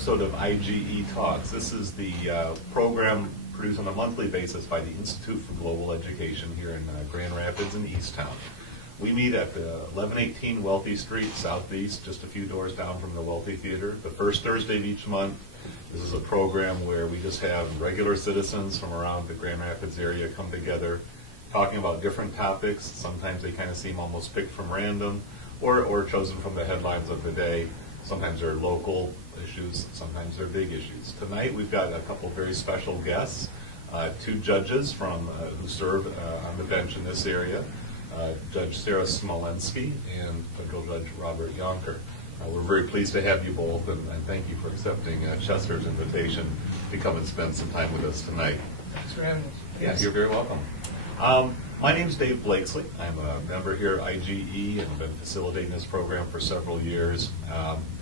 episode of IGE Talks. This is the program produced on a monthly basis by the Institute for Global Education here in Grand Rapids and Easttown. We meet at 1118 Wealthy Street, southeast, just a few doors down from the Wealthy Theater, the first Thursday of each month. This is a program where we just have regular citizens from around the Grand Rapids area come together, talking about different topics. Sometimes they kind of seem almost picked from random or chosen from the headlines of the day. Sometimes they're local issues, sometimes they're big issues. Tonight we've got a couple very special guests, two judges who serve on the bench in this area, Judge Sarah Smolensky and Federal Judge Robert Yonker. We're very pleased to have you both, and thank you for accepting Chester's invitation to come and spend some time with us tonight. Thanks for having us. Yeah, you're very welcome. My name's Dave Blakesley. I'm a member here at IGE and have been facilitating this program for several years.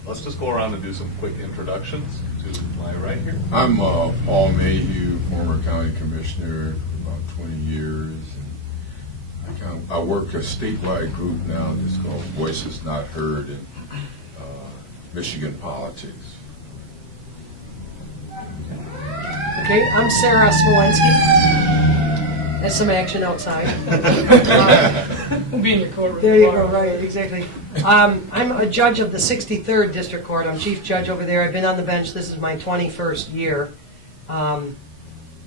Let's just go around and do some quick introductions. To my right here. I'm Paul Mayhew, former county commissioner for about 20 years. And I work a statewide group now that's called Voices Not Heard in Michigan Politics. Okay, I'm Sarah Smolensky. That's some action outside. We'll be in your courtroom. There you go, right, exactly. I'm a judge of the 63rd District Court. I'm chief judge over there. I've been on the bench. This is my 21st year. And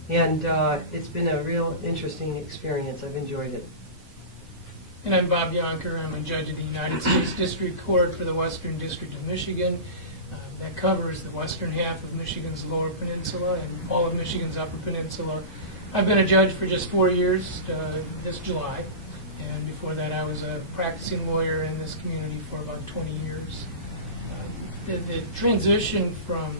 it's been a real interesting experience. I've enjoyed it. And I'm Bob Yonker. I'm a judge of the United States District Court for the Western District of Michigan. That covers the western half of Michigan's Lower Peninsula and all of Michigan's Upper Peninsula. I've been a judge for just 4 years this July. And before that, I was a practicing lawyer in this community for about 20 years. The transition from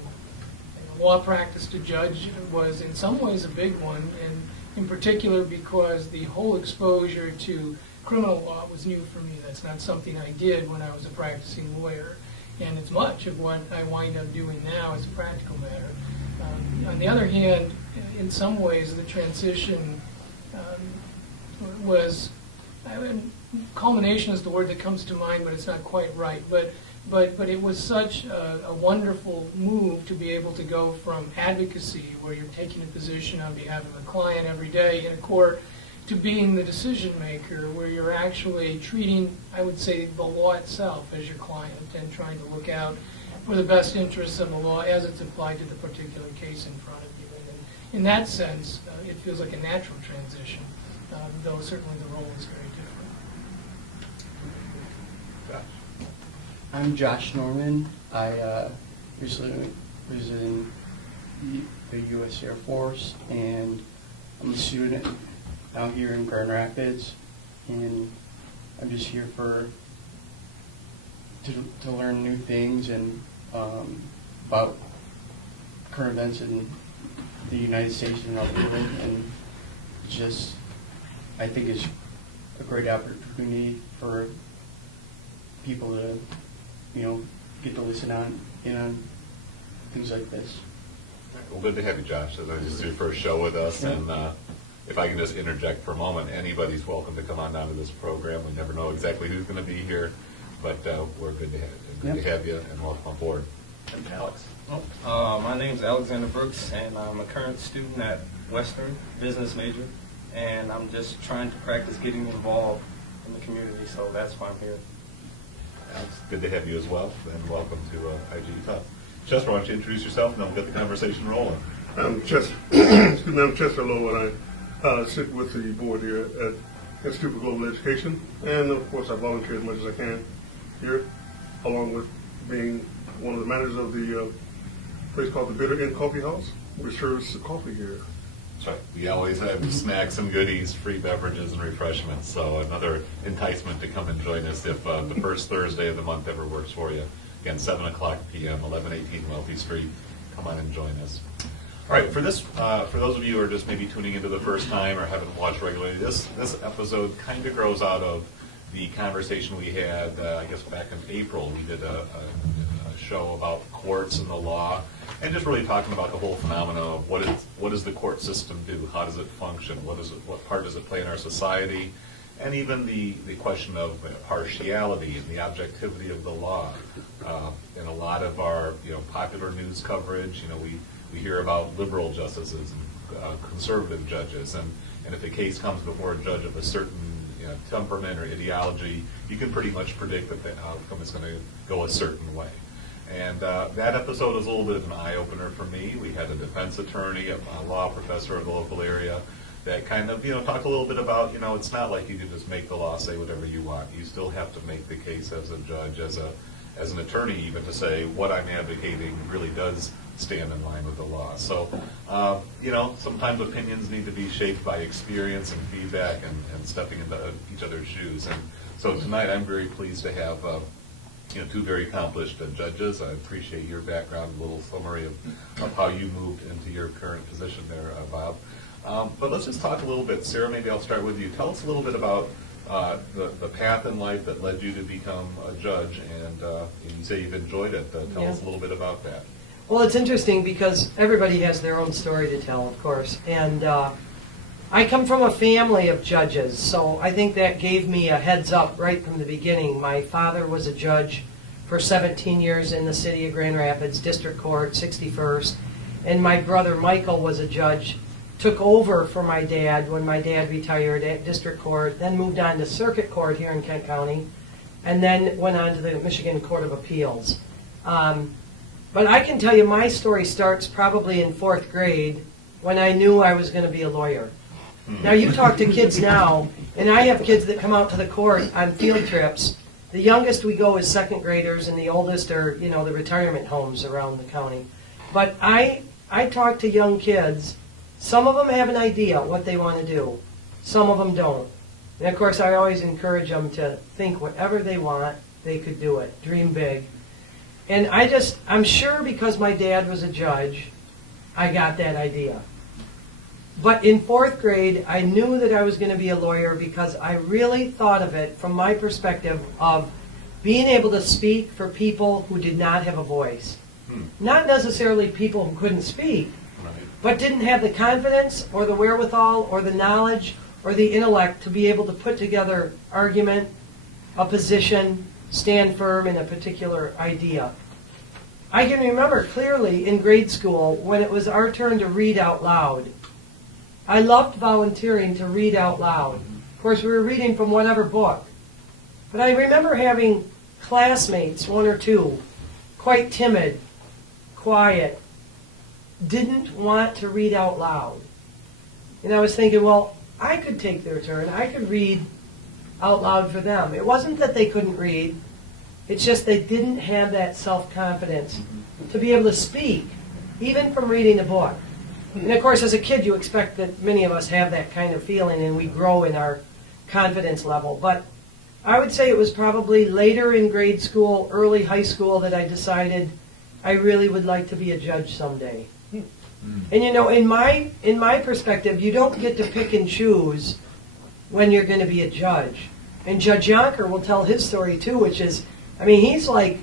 law practice to judge was in some ways a big one, and in particular because the whole exposure to criminal law was new for me. That's not something I did when I was a practicing lawyer, and it's much of what I wind up doing now as a practical matter. On the other hand, in some ways, the transition was, culmination is the word that comes to mind, but it's not quite right. But it was such a wonderful move to be able to go from advocacy, where you're taking a position on behalf of a client every day in a court, to being the decision maker, where you're actually treating, I would say, the law itself as your client and trying to look out for the best interests of the law as it's applied to the particular case in front of you. And in that sense, it feels like a natural transition, though certainly the role is very different. I'm Josh Norman. I recently was in the U.S. Air Force, and I'm a student out here in Grand Rapids, and I'm just here to learn new things and about current events in the United States and around the world, and just I think it's a great opportunity for people to get to listen on things like this. Well, good to have you, Josh. This is your first show with us, and if I can just interject for a moment, anybody's welcome to come on down to this program. We never know exactly who's going to be here, but we're good to have you, and welcome aboard. I'm Alex. My name's Alexander Brooks, and I'm a current student at Western, business major, and I'm just trying to practice getting involved in the community, so that's why I'm here. Alex, good to have you as well, and welcome to IGE Talks. Chester, why don't you introduce yourself, and then we'll get the conversation rolling. I'm Chester. I'm Chester Lowe, and I sit with the board here at Institute for Global Education, and of course I volunteer as much as I can here, along with being one of the managers of the place called the Bitter Inn Coffee House, which serves coffee here. That's right. We always have snacks and goodies, free beverages and refreshments, so another enticement to come and join us if the first Thursday of the month ever works for you. Again, 7 o'clock p.m., 1118 Wealthy Street. Come on and join us. All right, for those of you who are just maybe tuning into the first time or haven't watched regularly, this episode kind of grows out of the conversation we had, I guess back in April. We did a show about courts and the law, and just really talking about the whole phenomenon of what does the court system do? How does it function? What part does it play in our society? and even the question of partiality and the objectivity of the law. In a lot of our popular news coverage, we hear about liberal justices and conservative judges, and if a case comes before a judge of a certain temperament or ideology, you can pretty much predict that the outcome is going to go a certain way. And that episode was a little bit of an eye-opener for me. We had a defense attorney, a law professor of the local area, that kind of, talked a little bit about, it's not like you can just make the law say whatever you want. You still have to make the case as a judge, as an attorney even, to say what I'm advocating really does stand in line with the law. So, sometimes opinions need to be shaped by experience and feedback and stepping into each other's shoes. And so tonight I'm very pleased to have two very accomplished judges. I appreciate your background, a little summary of how you moved into your current position there, Bob. But let's just talk a little bit. Sarah, maybe I'll start with you. Tell us a little bit about the path in life that led you to become a judge, and you say you've enjoyed it. Tell us a little bit about that. Well, it's interesting because everybody has their own story to tell, of course. And I come from a family of judges, so I think that gave me a heads up right from the beginning. My father was a judge for 17 years in the city of Grand Rapids, District Court, 61st. And my brother Michael was a judge, took over for my dad when my dad retired at District Court, then moved on to Circuit Court here in Kent County, and then went on to the Michigan Court of Appeals. But I can tell you my story starts probably in 4th grade when I knew I was going to be a lawyer. Now you talk to kids now, and I have kids that come out to the court on field trips. The youngest we go is 2nd graders, and the oldest are, the retirement homes around the county. But I talk to young kids. Some of them have an idea what they want to do. Some of them don't. And of course, I always encourage them to think whatever they want, they could do it. Dream big. And I'm sure because my dad was a judge, I got that idea. But in 4th grade, I knew that I was going to be a lawyer because I really thought of it from my perspective of being able to speak for people who did not have a voice. Not necessarily people who couldn't speak, but didn't have the confidence or the wherewithal or the knowledge or the intellect to be able to put together argument, a position, stand firm in a particular idea. I can remember clearly in grade school when it was our turn to read out loud. I loved volunteering to read out loud. Of course, we were reading from whatever book. But I remember having classmates, 1 or 2, quite timid, quiet, didn't want to read out loud. And I was thinking, well, I could take their turn. I could read out loud for them. It wasn't that they couldn't read. It's just they didn't have that self-confidence to be able to speak, even from reading a book. And of course, as a kid, you expect that many of us have that kind of feeling and we grow in our confidence level. But I would say it was probably later in grade school, early high school, that I decided I really would like to be a judge someday. And in my perspective, you don't get to pick and choose when you're going to be a judge. And Judge Yonker will tell his story too, which is, he's like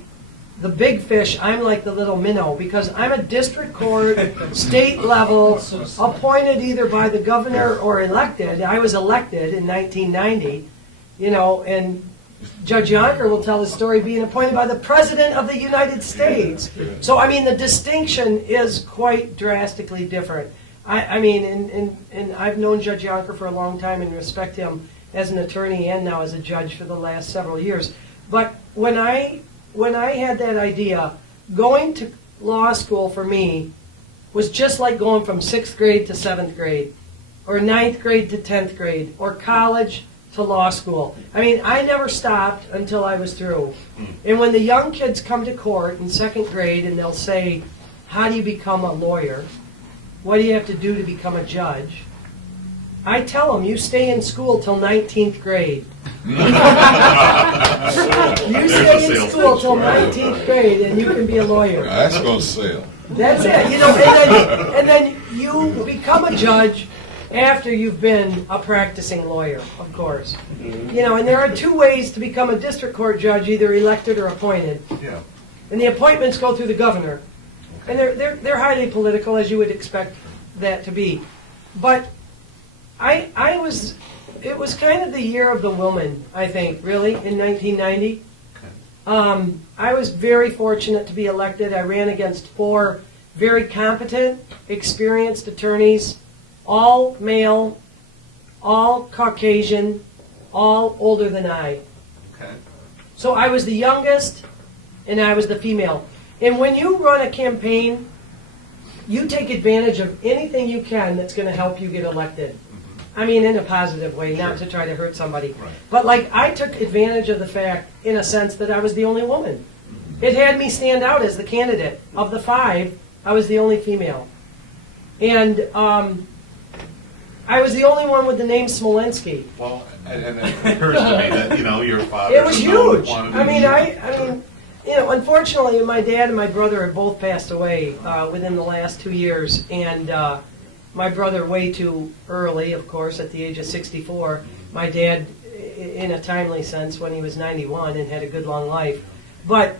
the big fish, I'm like the little minnow, because I'm a district court, state level, appointed either by the governor or elected. I was elected in 1990, and Judge Yonker will tell his story being appointed by the President of the United States. So, the distinction is quite drastically different. And I've known Judge Yonker for a long time and respect him as an attorney and now as a judge for the last several years. But when I had that idea, going to law school for me was just like going from 6th grade to 7th grade, or 9th grade to 10th grade, or college to law school. I never stopped until I was through. And when the young kids come to court in 2nd grade and they'll say, how do you become a lawyer? What do you have to do to become a judge? I tell them, you stay in school till 19th grade. You stay in school till 19th grade and you can be a lawyer. That's going to sell. That's it. And then you become a judge after you've been a practicing lawyer, of course. And there are 2 ways to become a district court judge, either elected or appointed. Yeah. And the appointments go through the governor. And they're highly political, as you would expect that to be. But I was it was kind of the year of the woman, I think, really, in 1990. I was very fortunate to be elected. I ran against 4 very competent, experienced attorneys, all male, all Caucasian, all older than I. Okay. So I was the youngest, and I was the female. And when you run a campaign, you take advantage of anything you can that's going to help you get elected. I mean, in a positive way, not to try to hurt somebody. Right. But like, I took advantage of the fact, in a sense, that I was the only woman. It had me stand out as the candidate. Of the 5, I was the only female. And I was the only one with the name Smolensky. Well, and it occurs to me that, you know, your father. It was huge. wanted I mean, to- you know, unfortunately, my dad and my brother have both passed away within the last 2 years, and my brother way too early, of course, at the age of 64. My dad, in a timely sense, when he was 91 and had a good long life. But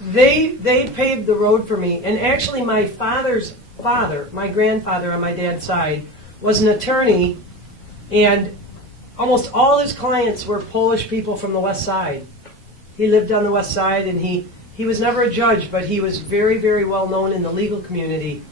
they paved the road for me, and actually, my father's father, my grandfather on my dad's side, was an attorney, and almost all his clients were Polish people from the West Side. He lived on the West Side, and he was never a judge, but he was very, very well known in the legal community.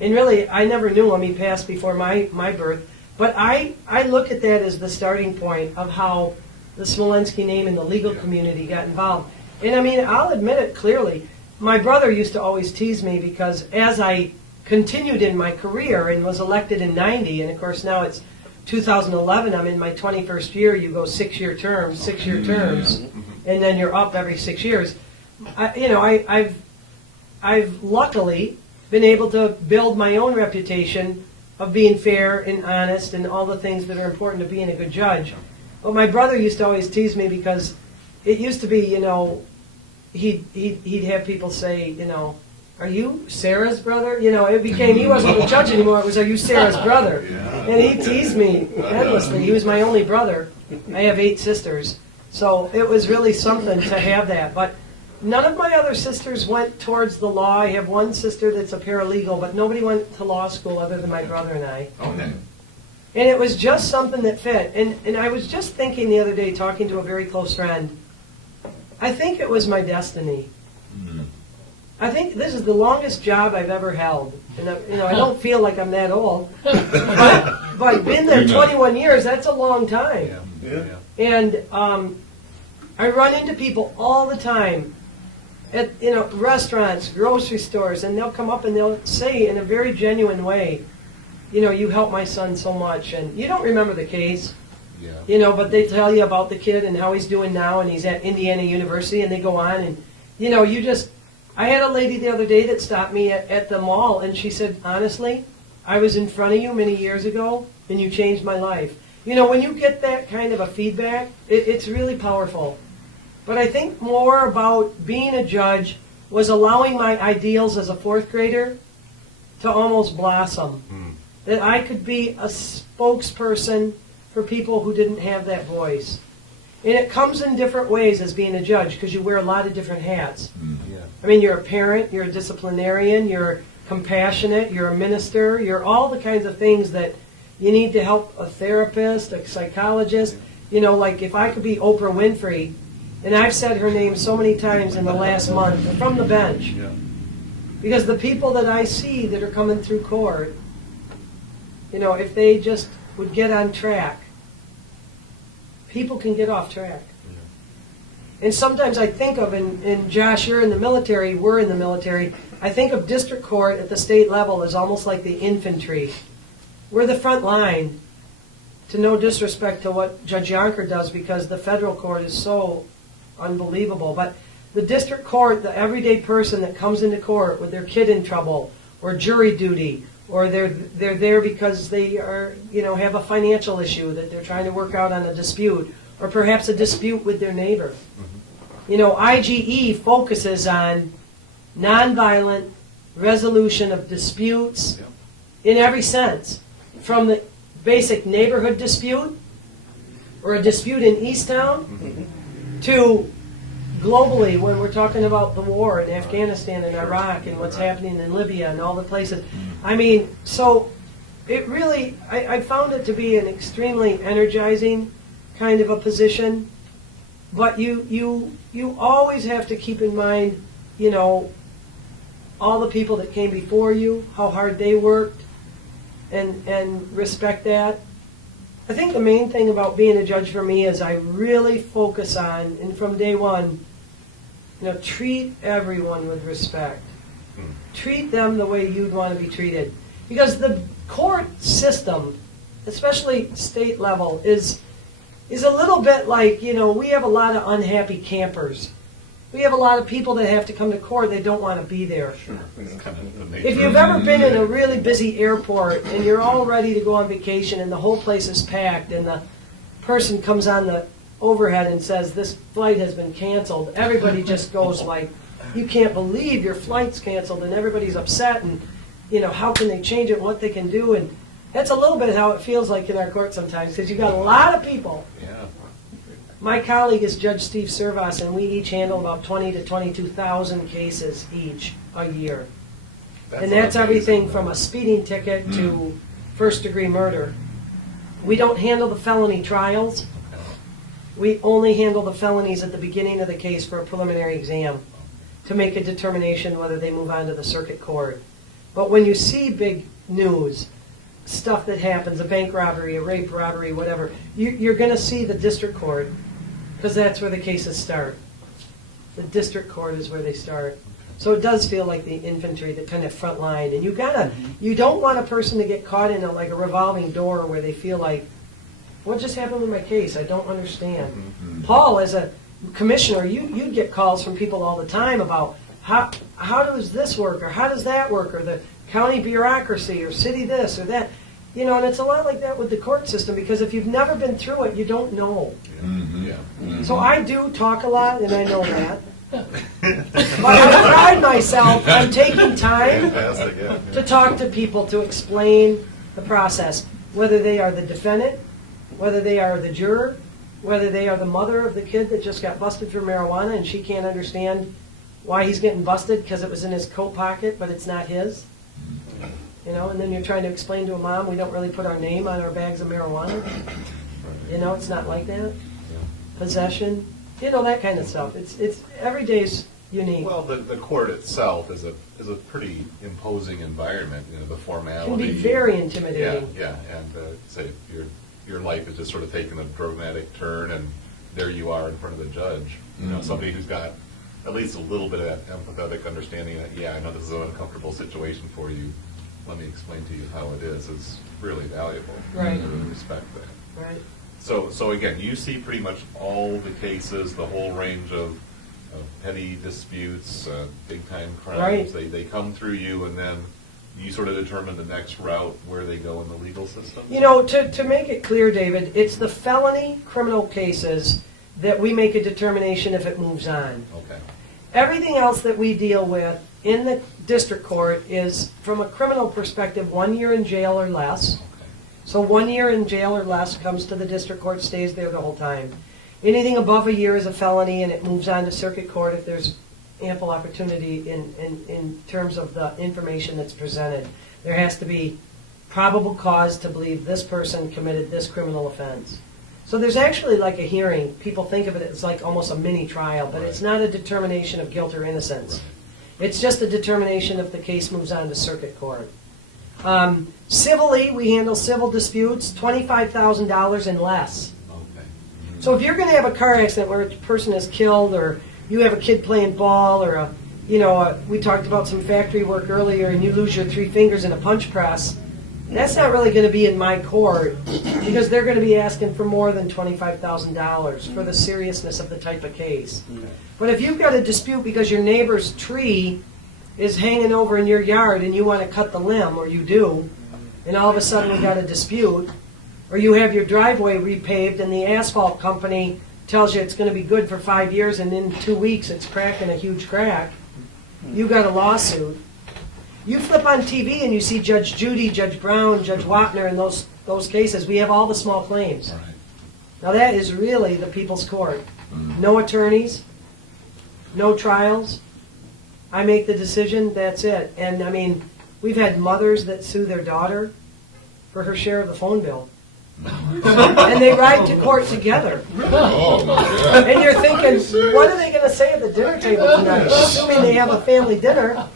And really, I never knew him. He passed before my birth. But I look at that as the starting point of how the Smolensky name in the legal community got involved. And I mean, I'll admit it clearly. My brother used to always tease me because as I continued in my career and was elected in 90, and of course now it's 2011, I'm in my 21st year, you go 6-year terms, 6-year terms, and then you're up every 6 years. I've luckily been able to build my own reputation of being fair and honest and all the things that are important to being a good judge. But my brother used to always tease me because it used to be, you know, he'd have people say, you know, are you Sarah's brother? You know, it became, he wasn't the judge anymore, it was, are you Sarah's brother? Yeah. And he teased me endlessly. He was my only brother. I have 8 sisters. So it was really something to have that. But none of my other sisters went towards the law. I have one sister that's a paralegal, but nobody went to law school other than my brother and I. Okay. And it was just something that fit. And I was just thinking the other day, talking to a very close friend, I think it was my destiny. I think this is the longest job I've ever held. And I don't feel like I'm that old. But been there 21 years, that's a long time. Yeah. And I run into people all the time at restaurants, grocery stores, and they'll come up and they'll say in a very genuine way, you know, you helped my son so much, and you don't remember the case, Yeah. but they tell you about the kid and how he's doing now, and he's at Indiana University, and they go on, and I had a lady the other day that stopped me at the mall, and she said, honestly, I was in front of you many years ago, and you changed my life. You know, when you get that kind of a feedback, it's really powerful. But I think more about being a judge was allowing my ideals as a 4th grader to almost blossom. That I could be a spokesperson for people who didn't have that voice. And it comes in different ways as being a judge, because you wear a lot of different hats. Yeah. I mean, you're a parent, you're a disciplinarian, you're compassionate, you're a minister, you're all the kinds of things that you need to help a therapist, a psychologist. You know, like if I could be Oprah Winfrey, and I've said her name so many times in the last month from the bench, Yeah. because the people that I see that are coming through court, if they just would get on track, people can get off track. And sometimes I think of, and Josh, you're in the military, we're in the military, I think of district court at the state level as almost like the infantry. We're the front line, to no disrespect to what Judge Yonker does, because the federal court is so unbelievable. But the district court, the everyday person that comes into court with their kid in trouble, or jury duty, or they're there because they are, have a financial issue that they're trying to work out on a dispute, or perhaps a dispute with their neighbor. IGE focuses on nonviolent resolution of disputes in every sense, from the basic neighborhood dispute or a dispute in Easttown to globally when we're talking about the war in Afghanistan and Iraq and what's happening in Libya and all the places. I mean, so it really, I found it to be an extremely energizing kind of a position. But you always have to keep in mind, you know, all the people that came before you, how hard they worked, and respect that. I think the main thing about being a judge for me is I really focus on, and from day one, you know, treat everyone with respect. Treat them the way you'd want to be treated. Because the court system, especially state level, is a little bit like, you know, we have a lot of unhappy campers. We have a lot of people that have to come to court, they don't want to be there. It's kind of the nature If of you've it. ever been in a really busy airport and you're all ready to go on vacation and the whole place is packed and the person comes on the overhead and says, this flight has been canceled, everybody just goes like, you can't believe your flight's canceled, and everybody's upset, and, you know, how can they change it, what they can do, and that's a little bit how it feels like in our court sometimes, because you've got a lot of people. Yeah. My colleague is Judge Steve Servas, and we each handle about 20 to 22,000 cases each a year. And that's amazing. everything from a speeding ticket to first-degree murder. We don't handle the felony trials. We only handle the felonies at the beginning of the case for a preliminary exam to make a determination whether they move on to the circuit court. But when you see big news, stuff that happens, a bank robbery, a rape robbery, whatever, you're going to see the district court, because that's where the cases start. The district court is where they start. So it does feel like the infantry, the kind of front line. And you don't want a person to get caught in like a revolving door where they feel like, what just happened with my case? I don't understand. Paul, as a commissioner, you'd get calls from people all the time about how does this work, or how does that work, or the county bureaucracy, or city this or that. You know, and it's a lot like that with the court system, because if you've never been through it, you don't know. Yeah. So I do talk a lot, and I know that. But I pride myself on taking time Fantastic, yeah. to talk to people, to explain the process, whether they are the defendant, whether they are the juror, whether they are the mother of the kid that just got busted for marijuana and she can't understand why he's getting busted because it was in his coat pocket, but it's not his. You know, and then you're trying to explain to a mom, we don't really put our name on our bags of marijuana. You know, it's not like that. Possession, you know, that kind of stuff. It's every day's unique. Well, the court itself is a pretty imposing environment. You know, the It formality. can be very Yeah, intimidating. yeah, and say your life is just sort of taking a dramatic turn, and there you are in front of the judge. You know, somebody who's got at least a little bit of that empathetic understanding that, yeah, I know this is an uncomfortable situation for you. Let me explain to you how it is really valuable. Right. I really respect that. Right. So again, you see pretty much all the cases, the whole range of petty disputes, big-time crimes. Right. They come through you, and then you sort of determine the next route where they go in the legal system? You know, to make it clear, David, it's the felony criminal cases that we make a determination if it moves on. Okay. Everything else that we deal with in the district court is, from a criminal perspective, 1 year in jail or less. Okay. So 1 year in jail or less comes to the district court, stays there the whole time. Anything above a year is a felony, and it moves on to circuit court if there's ample opportunity in terms of the information that's presented. There has to be probable cause to believe this person committed this criminal offense. So there's actually like a hearing. People think of it as like almost a mini trial, but it's not a determination of guilt or innocence. It's just a determination if the case moves on to circuit court. Civilly, we handle civil disputes, $25,000 and less. Okay. So if you're going to have a car accident where a person is killed, or you have a kid playing ball, or we talked about some factory work earlier, and you lose your 3 fingers in a punch press, that's not really going to be in my court, because they're going to be asking for more than $25,000 for the seriousness of the type of case. But if you've got a dispute because your neighbor's tree is hanging over in your yard and you want to cut the limb, or you do, and all of a sudden we've got a dispute, or you have your driveway repaved and the asphalt company tells you it's going to be good for 5 years, and in 2 weeks it's cracking a huge crack, you got a lawsuit. You flip on TV and you see Judge Judy, Judge Brown, Judge Wapner, and those cases. We have all the small claims. All right. Now that is really the people's court. No attorneys, no trials. I make the decision, that's it. And I mean, we've had mothers that sue their daughter for her share of the phone bill. And they ride to court together. Oh, my God. And you're thinking, what are they going to say at the dinner table tonight? Assuming they have a family dinner.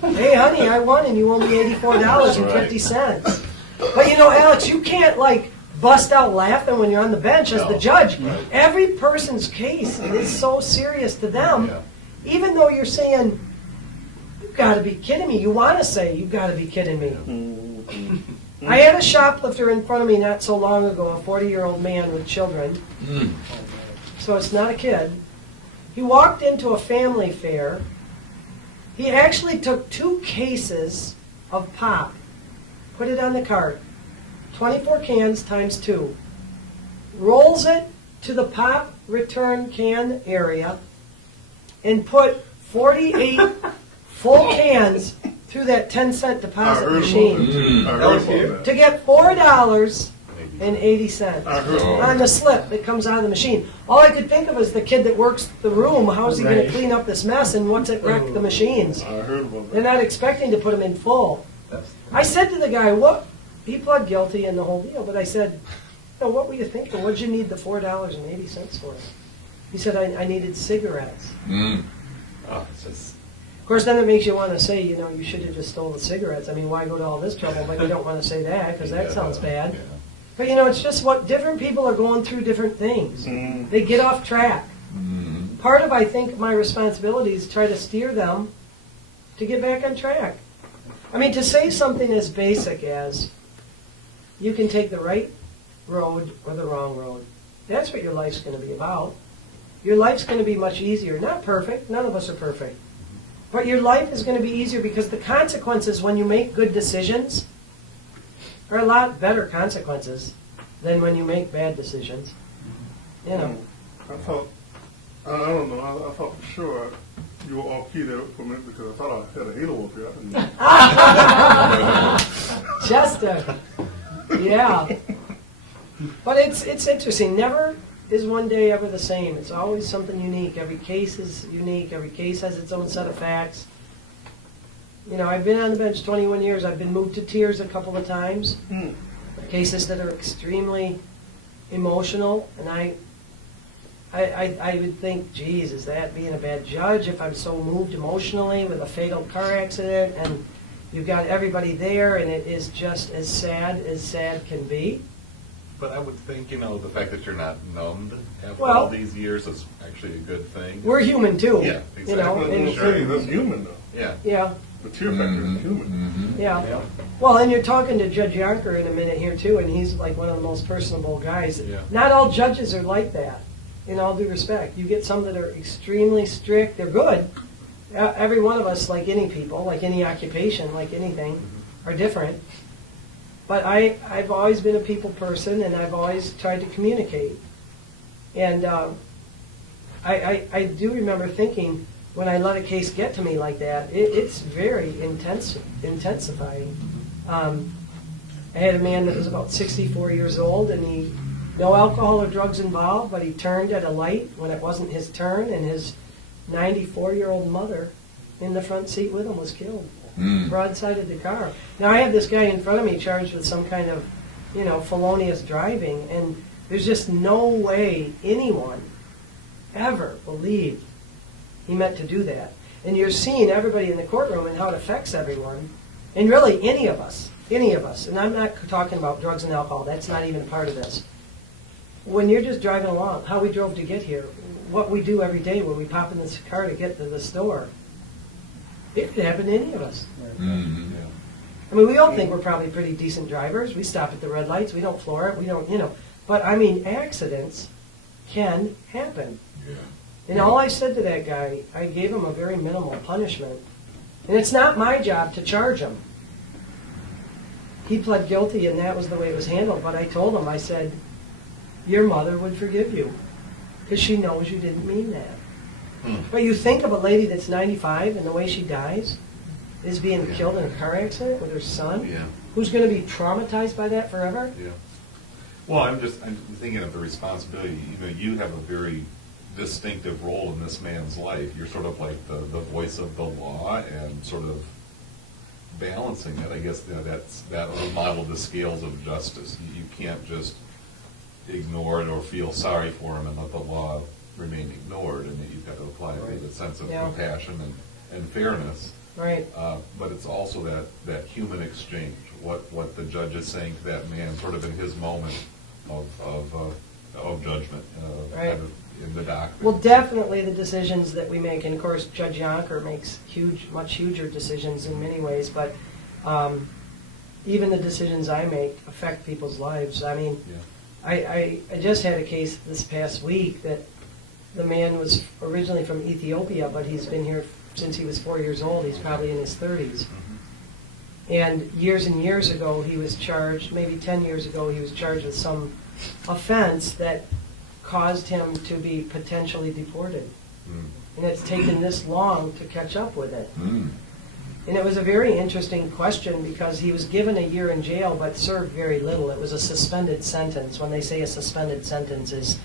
Hey, honey, I won and you owe me $84.50. But you know, Alex, you can't like bust out laughing when you're on the bench as the judge. Every person's case is so serious to them. Yeah. Even though you're saying, you've got to be kidding me. You want to say, you've got to be kidding me. I had a shoplifter in front of me not so long ago, a 40-year-old man with children. So it's not a kid. He walked into a family fair. He actually took 2 cases of pop, put it on the cart, 24 cans times 2, rolls it to the pop return can area, and put 48 full cans through that 10-cent deposit machine I heard about that. to get $4.80 I heard on the slip that comes out of the machine. All I could think of was the kid that works the room. How's he going to Right. clean up this mess, and what's it wreck the machines? I heard about They're that. not expecting to put them in full. I said to the guy, "What?" He pled guilty in the whole deal, but I said, "No, what were you thinking? What'd you need the $4.80 for?" He said, I needed cigarettes. Oh, it's just, Of course, then it makes you want to say, you know, you should have just stole the cigarettes. I mean, why go to all this trouble? But you don't want to say that because that sounds bad. yeah. But you know, it's just what different people are going through different things. Mm. They get off track. Part of, I think, my responsibility is to try to steer them to get back on track. I mean, to say something as basic as, you can take the right road or the wrong road. That's what your life's going to be about. Your life's going to be much easier. Not perfect. None of us are perfect. But your life is going to be easier because the consequences when you make good decisions are a lot better consequences than when you make bad decisions. You know. I thought, I don't know, I thought for sure you were off key there for a minute because I thought I had a halo up here. I didn't know. Chester. Yeah. But it's interesting. Never is one day ever the same. It's always something unique. Every case is unique. Every case has its own set of facts. You know, I've been on the bench 21 years. I've been moved to tears a couple of times. Cases that are extremely emotional, and I would think, geez, is that being a bad judge if I'm so moved emotionally with a fatal car accident and you've got everybody there and it is just as sad can be. But I would think, you know, the fact that you're not numbed after Well- all these years is actually a good thing. We're human too. Yeah, You know, exactly. and- Hey, that's human though. Yeah. yeah, The tear factor is human. yeah. Well, and you're talking to Judge Yonker in a minute here too, and he's like one of the most personable guys. Yeah. Not all judges are like that, in all due respect. You get some that are extremely strict. They're good. Every one of us, like any people, like any occupation, like anything, are different. But I've always been a people person, and I've always tried to communicate. And I do remember thinking, when I let a case get to me like that, it's very intensifying. I had a man that was about 64 years old, and no alcohol or drugs involved, but he turned at a light when it wasn't his turn, and his 94-year-old mother in the front seat with him was killed. Broadsided the car. Now I have this guy in front of me charged with some kind of, you know, felonious driving, and there's just no way anyone ever believed he meant to do that. And you're seeing everybody in the courtroom and how it affects everyone, and really any of us, and I'm not talking about drugs and alcohol, that's not even part of this. When you're just driving along, how we drove to get here, what we do every day when we pop in this car to get to the store, it could happen to any of us. I mean, we all think we're probably pretty decent drivers. We stop at the red lights. We don't floor it. We don't, you know. But, I mean, accidents can happen. Yeah. And all I said to that guy, I gave him a very minimal punishment. And it's not my job to charge him. He pled guilty, and that was the way it was handled. But I told him, I said, your mother would forgive you because she knows you didn't mean that. But you think of a lady that's 95 and the way she dies is being killed in a car accident with her son, Yeah. who's going to be traumatized by that forever? Yeah. Well, I'm thinking of the responsibility. You know, you have a very distinctive role in this man's life. You're sort of like the voice of the law and sort of balancing it, I guess, that will model the scales of justice. You can't just ignore it or feel sorry for him and let the law remain ignored, and that you've got to apply it with a sense of Yeah. compassion and fairness. Right. But it's also that human exchange, what the judge is saying to that man, sort of in his moment of judgment, Right. kind of in the dock. Well, definitely the decisions that we make, and of course Judge Yonker makes much huger decisions in many ways, but even the decisions I make affect people's lives. I mean, Yeah. I just had a case this past week that the man was originally from Ethiopia, but he's been here since he was 4 years old. He's probably in his 30s. And years ago, he was charged, maybe 10 years ago, he was charged with some offense that caused him to be potentially deported. Mm. And it's taken this long to catch up with it. Mm. And it was a very interesting question because he was given a year in jail but served very little. It was a suspended sentence. When they say a suspended sentence, it's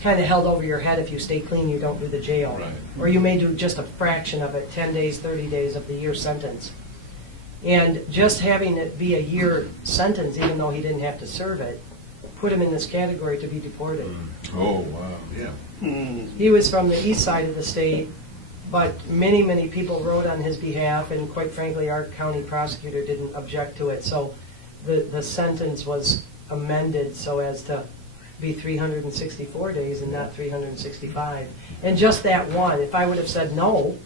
kind of held over your head. If you stay clean, you don't do the jail. Right. Or you may do just a fraction of it, 10 days, 30 days of the year sentence. And just having it be a year sentence, even though he didn't have to serve it, put him in this category to be deported. Oh, wow. Yeah. He was from the east side of the state, but many people wrote on his behalf, and quite frankly, our county prosecutor didn't object to it. So the sentence was amended so as to be 364 days and not 365. And just that one, if I would have said no,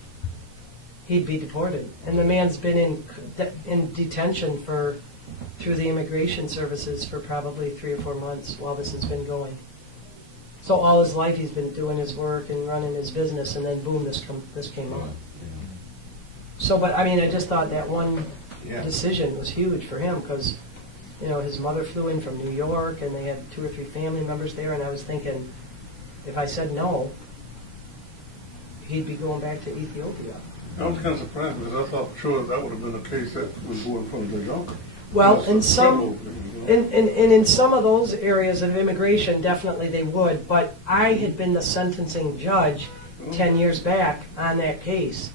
he'd be deported. And the man's been in detention through the immigration services for probably 3 or 4 months while this has been going. So all his life he's been doing his work and running his business, and then boom, this came up. So, but I mean, I just thought that one Yeah. decision was huge for him because, you know, his mother flew in from New York and they had 2 or 3 family members there, and I was thinking, if I said no, he'd be going back to Ethiopia. I was kind of surprised because I thought for sure that would have been the case that was going from the Yonker. Well, in some, and in some of those areas of immigration, definitely they would, but I had been the sentencing judge 10 years back on that case.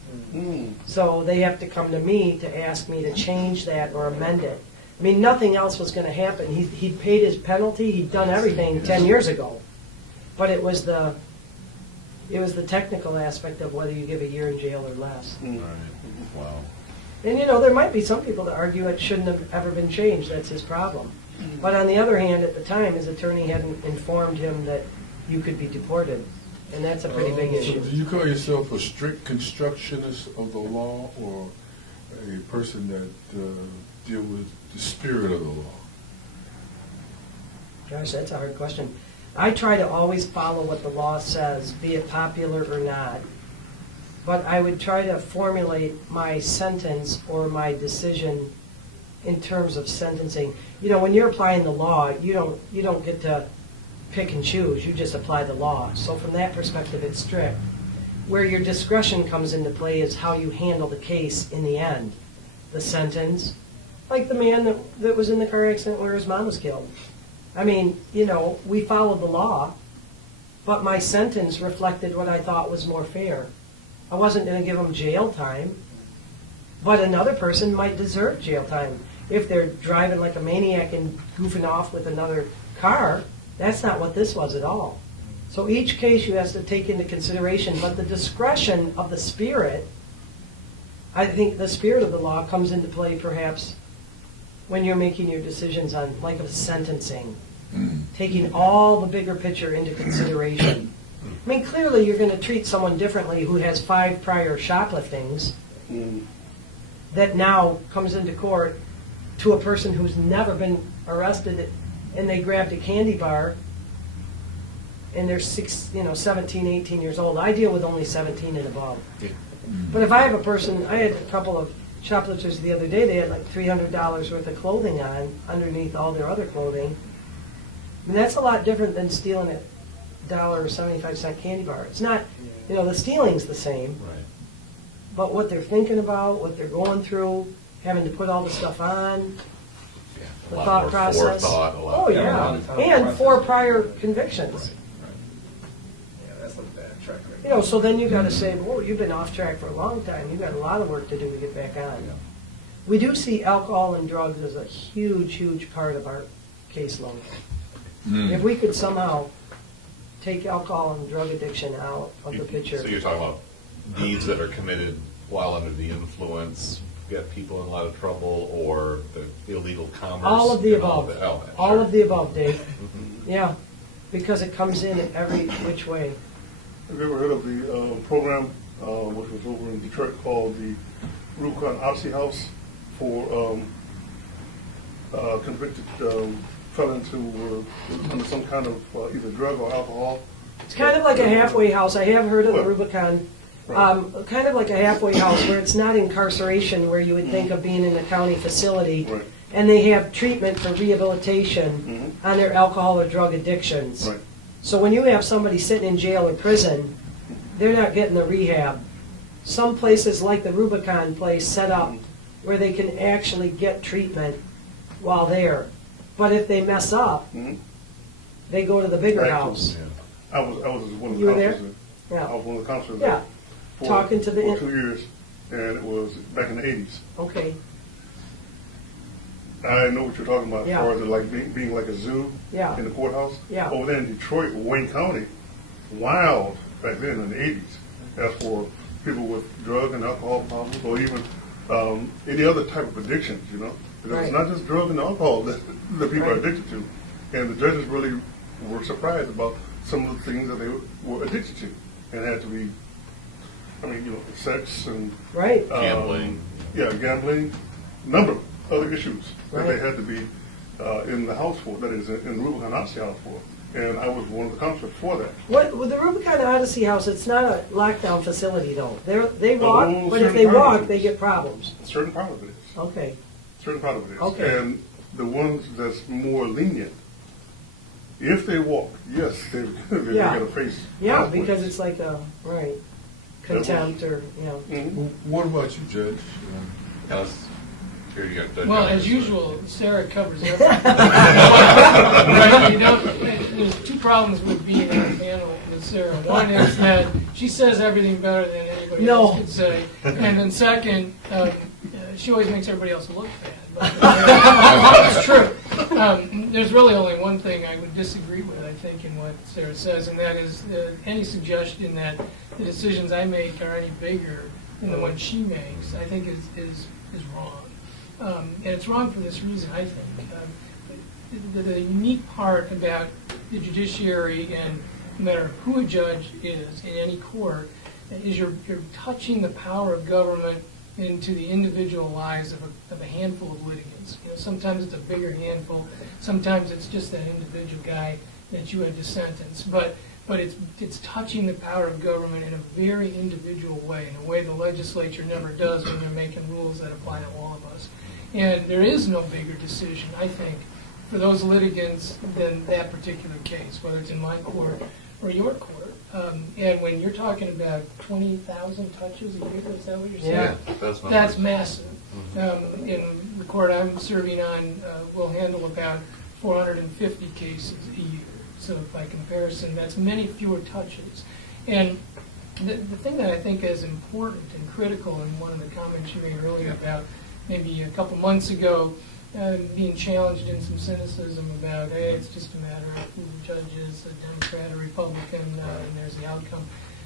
So they have to come to me to ask me to change that or amend it. I mean, nothing else was going to happen. He'd paid his penalty, he'd done everything 10 years ago. But it was the technical aspect of whether you give a year in jail or less. Right. Wow. And, you know, there might be some people that argue it shouldn't have ever been changed. That's his problem. But on the other hand, at the time, his attorney hadn't informed him that you could be deported. And that's a pretty big So issue. do you call yourself a strict constructionist of the law or a person that deal with the spirit of the law? Gosh, that's a hard question. I try to always follow what the law says, be it popular or not. But I would try to formulate my sentence or my decision in terms of sentencing. You know, when you're applying the law, you don't get to pick and choose. You just apply the law. So from that perspective, it's strict. Where your discretion comes into play is how you handle the case in the end. The sentence, like the man that was in the car accident where his mom was killed. I mean, you know, we followed the law, but my sentence reflected what I thought was more fair. I wasn't going to give him jail time, but another person might deserve jail time. If they're driving like a maniac and goofing off with another car, that's not what this was at all. So each case you have to take into consideration, but the discretion of the spirit, I think the spirit of the law comes into play perhaps when you're making your decisions on, like, a sentencing, taking all the bigger picture into consideration. I mean, clearly you're going to treat someone differently who has 5 prior shopliftings that now comes into court to a person who's never been arrested and they grabbed a candy bar and they're 17, 18 years old. I deal with only 17 and above. Yeah. But if I have a person, I had a couple of shoplifters the other day, they had like $300 worth of clothing on underneath all their other clothing. I mean, that's a lot different than stealing a $1.75 candy bar. It's not, you know, the stealing's the same, Right. but what they're thinking about, what they're going through, having to put all the stuff on, Yeah. the A lot thought more process. forethought, a lot. Oh, Yeah, a yeah. lot of thought And process. 4 prior convictions. Yeah, that's a bad track record. You know, so then you got to say, well, you've been off track for a long time. You've got a lot of work to do to get back on. We do see alcohol and drugs as a huge, huge part of our caseload. If we could somehow take alcohol and drug addiction out of the picture. So you're talking about deeds that are committed while under the influence, get people in a lot of trouble, or the illegal commerce? All of the and above. that? Oh, All sure. of the above, Dave. Yeah, because it comes in every which way. Have you ever heard of the program which was over in Detroit called the Rubicon Odyssey House for convicted felons who were under some kind of either drug or alcohol? It's kind of like a halfway house. I have heard of the What? Rubicon. Right. Kind of like a halfway house where it's not incarceration where you would think of being in a county facility. Right. And they have treatment for rehabilitation on their alcohol or drug addictions. Right. So when you have somebody sitting in jail or prison, they're not getting the rehab. Some places like the Rubicon place set up where they can actually get treatment while there. But if they mess up, they go to the bigger Right. house. Yeah. I was one of the You were there? counselors. I Yeah. was one of the counselors Yeah. there for, Talking to the for 2 years, and it was back in the 80s. Okay. I know what you're talking about, Yeah. as far as it like being like a zoo Yeah. in the courthouse. Yeah. Over there in Detroit, Wayne County, wild back then in the 80s, as for people with drug and alcohol problems, or even any other type of addictions, you know. Because it's Right. not just drug and alcohol that people are Right. addicted to. And the judges really were surprised about some of the things that they were addicted to, and had to be, sex and Right. Gambling. Yeah, gambling, number of other issues that Right. they had to be in the house for, that is, in the Rubicon Odyssey house for. And I was one of the counselors for that. What with the Rubicon Odyssey House? It's not a lockdown facility, though. They Oh, walk, but if they certain walk, times. they get problems. A certain part of it is. Okay. Certain part of it is. Okay. And the ones that's more lenient, if they walk, yes, they're Yeah. going to face Yeah, consequences. because it's like a right contempt or Mhm. What about you, Judge? Yes. Here you got Judge Well, Jones. as usual, Sarah covers everything. Right, you know, there's two problems with being on a panel with Sarah. One is that she says everything better than anybody No. else could say. And then second, she always makes everybody else look bad. But it's true. There's really only one thing I would disagree with, I think, in what Sarah says, and that is any suggestion that the decisions I make are any bigger than the one she makes, I think is wrong. And it's wrong for this reason, I think. The unique part about the judiciary, and no matter who a judge is in any court, is you're touching the power of government into the individual lives of a handful of litigants. You know, sometimes it's a bigger handful, sometimes it's just that individual guy that you had to sentence. But it's touching the power of government in a very individual way, in a way the legislature never does when they're making rules that apply to all of us. And there is no bigger decision, I think, for those litigants than that particular case, whether it's in my court or your court. And when you're talking about 20,000 touches a year, is that what you're saying? Yeah. That's Massive. In the court I'm serving on, we'll handle about 450 cases a year. So by comparison, that's many fewer touches. And the thing that I think is important and critical in one of the comments you made earlier about maybe a couple months ago, being challenged in some cynicism about, hey, it's just a matter of who the judge is, a Democrat or Republican, and there's the outcome.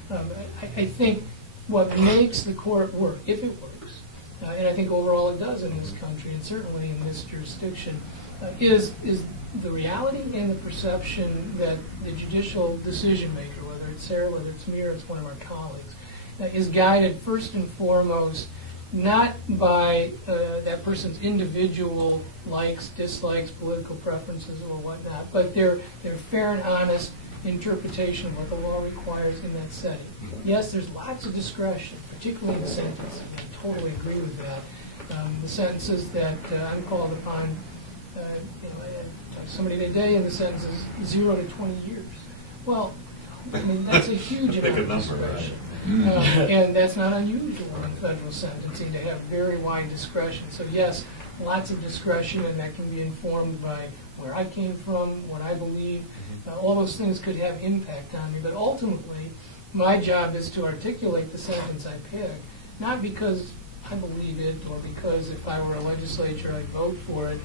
I think what makes the court work, if it works, and I think overall it does in this country, and certainly in this jurisdiction, is the reality and the perception that the judicial decision maker, whether it's Sarah, whether it's me, or it's one of our colleagues, is guided first and foremost not by that person's individual likes, dislikes, political preferences, or whatnot, but their fair and honest interpretation of what the law requires in that setting. Yes, there's lots of discretion, particularly in sentencing. I totally agree with that. The sentences that I'm called upon, I talked to somebody today, and the sentence is 0 to 20 years. Well, I mean, that's a huge amount of discretion. And that's not unusual in federal sentencing to have very wide discretion. So yes, lots of discretion, and that can be informed by where I came from, what I believe. All those things could have impact on me. But ultimately, my job is to articulate the sentence I pick, not because I believe it, or because if I were a legislature, I'd vote for it.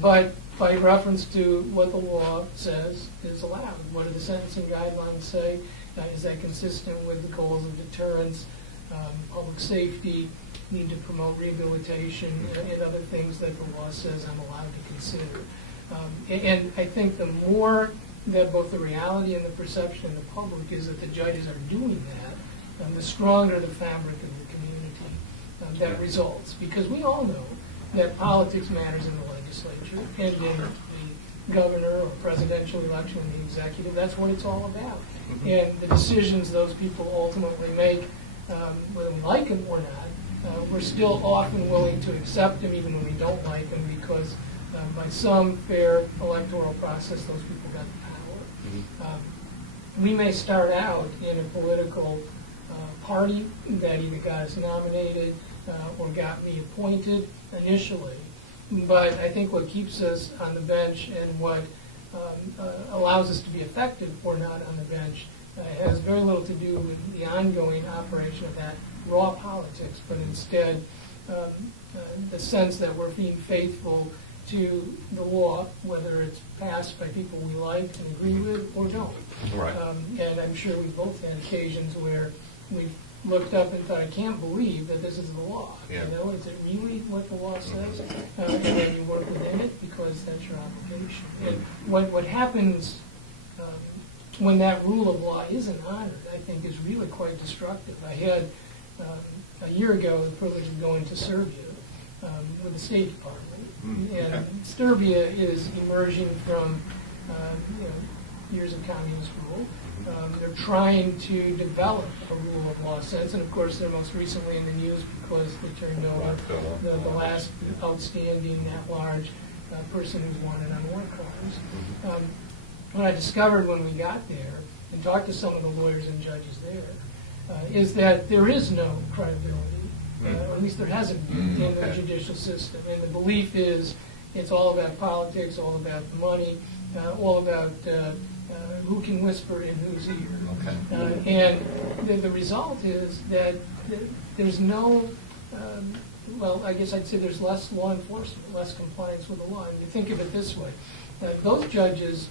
But by reference to what the law says is allowed. What do the sentencing guidelines say? Is that consistent with the goals of deterrence, public safety, need to promote rehabilitation, and other things that the law says I'm allowed to consider? And I think the more that both the reality and the perception in the public is that the judges are doing that, the stronger the fabric of the community that results. Because we all know that politics matters in the legislature and in the governor or presidential election and the executive. That's what it's all about. And the decisions those people ultimately make, whether we like them or not, we're still often willing to accept them even when we don't like them, because by some fair electoral process, those people got the power. We may start out in a political party that either got us nominated or got me appointed initially, but I think what keeps us on the bench and what allows us to be effective or not on the bench has very little to do with the ongoing operation of that raw politics, but instead the sense that we're being faithful to the law, whether it's passed by people we like and agree with or don't. Right. And I'm sure we've both had occasions where we've looked up and thought, I can't believe that this is the law. Yeah. You know, is it really what the law says? And then you work within it because that's your obligation. And what happens when that rule of law isn't honored, I think, is really quite destructive. I had a year ago the privilege of going to Serbia with the State Department. And Serbia is emerging from years of communist rule. They're trying to develop a rule of law sense, and of course they're most recently in the news because they turned over the last outstanding at-large person who's wanted on war crimes. What I discovered when we got there and talked to some of the lawyers and judges there is that there is no credibility, or at least there hasn't been in the judicial system. And the belief is it's all about politics, all about the money, all about who can whisper in whose ear. And the result is that there's no, well, I guess I'd say there's less law enforcement, less compliance with the law. And you think of it this way, those judges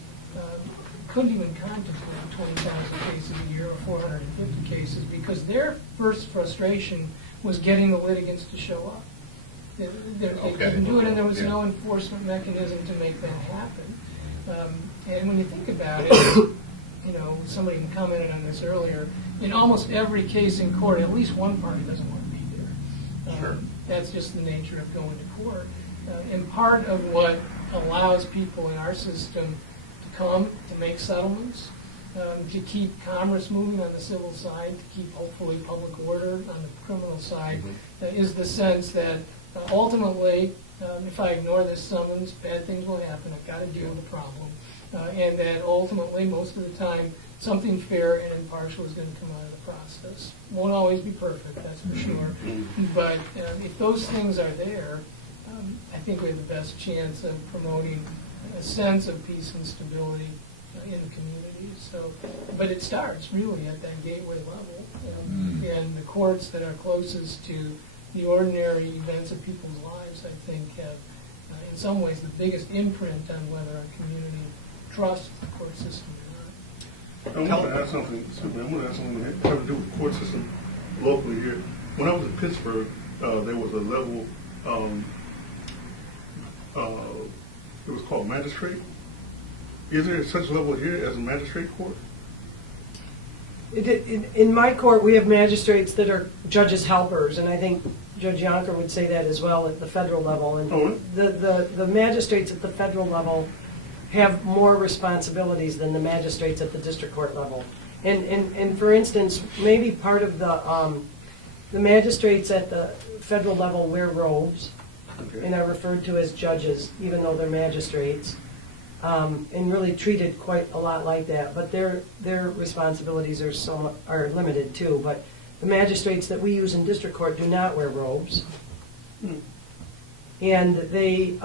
couldn't even contemplate 20,000 cases a year or 450 cases because their first frustration was getting the litigants to show up. They couldn't do it, and there was no enforcement mechanism to make that happen. And when you think about it, somebody commented on this earlier, in almost every case in court, at least one party doesn't want to be there. Sure. That's just the nature of going to court. And part of what allows people in our system to come, to make settlements, to keep commerce moving on the civil side, to keep hopefully public order on the criminal side, is the sense that ultimately, if I ignore this summons, bad things will happen. I've got to deal with the problem. And that ultimately, most of the time, something fair and impartial is going to come out of the process. Won't always be perfect, that's for sure. But if those things are there, I think we have the best chance of promoting a sense of peace and stability in the community. So, but it starts really at that gateway level, and the courts that are closest to the ordinary events of people's lives, I think, have in some ways the biggest imprint on whether a community trusts the court system or not. I want to add something, that has to do with the court system locally here. When I was in Pittsburgh, there was a level, it was called magistrate. Is there such a level here as a magistrate court? In my court, we have magistrates that are judges' helpers, and I think Judge Yonker would say that as well at the federal level. And the magistrates at the federal level have more responsibilities than the magistrates at the district court level. And for instance, maybe part of the magistrates at the federal level wear robes, and are referred to as judges, even though they're magistrates, and really treated quite a lot like that. But their responsibilities are limited too. But the magistrates that we use in district court do not wear robes, and they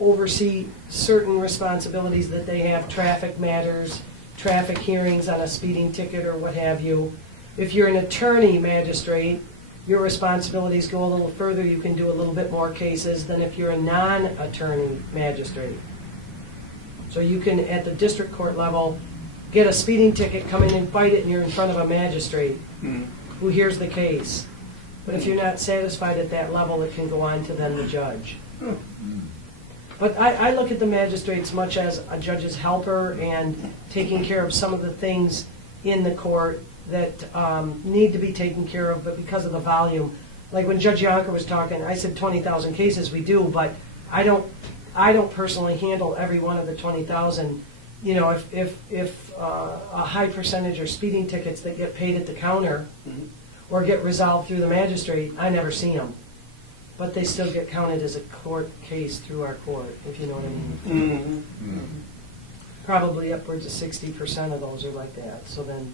oversee certain responsibilities that they have: traffic matters, traffic hearings on a speeding ticket or what have you. If you're an attorney magistrate, your responsibilities go a little further. You can do a little bit more cases than if you're a non-attorney magistrate. So you can, at the district court level, get a speeding ticket, come in and fight it, and you're in front of a magistrate who hears the case. But if you're not satisfied at that level, it can go on to then the judge. But I look at the magistrates much as a judge's helper and taking care of some of the things in the court that need to be taken care of, but because of the volume. Like when Judge Yonker was talking, I said 20,000 cases, we do, but I don't personally handle every one of the 20,000. You know, if a high percentage are speeding tickets that get paid at the counter or get resolved through the magistrate, I never see them. But they still get counted as a court case through our court, if you know what I mean. Probably upwards of 60% of those are like that. So then,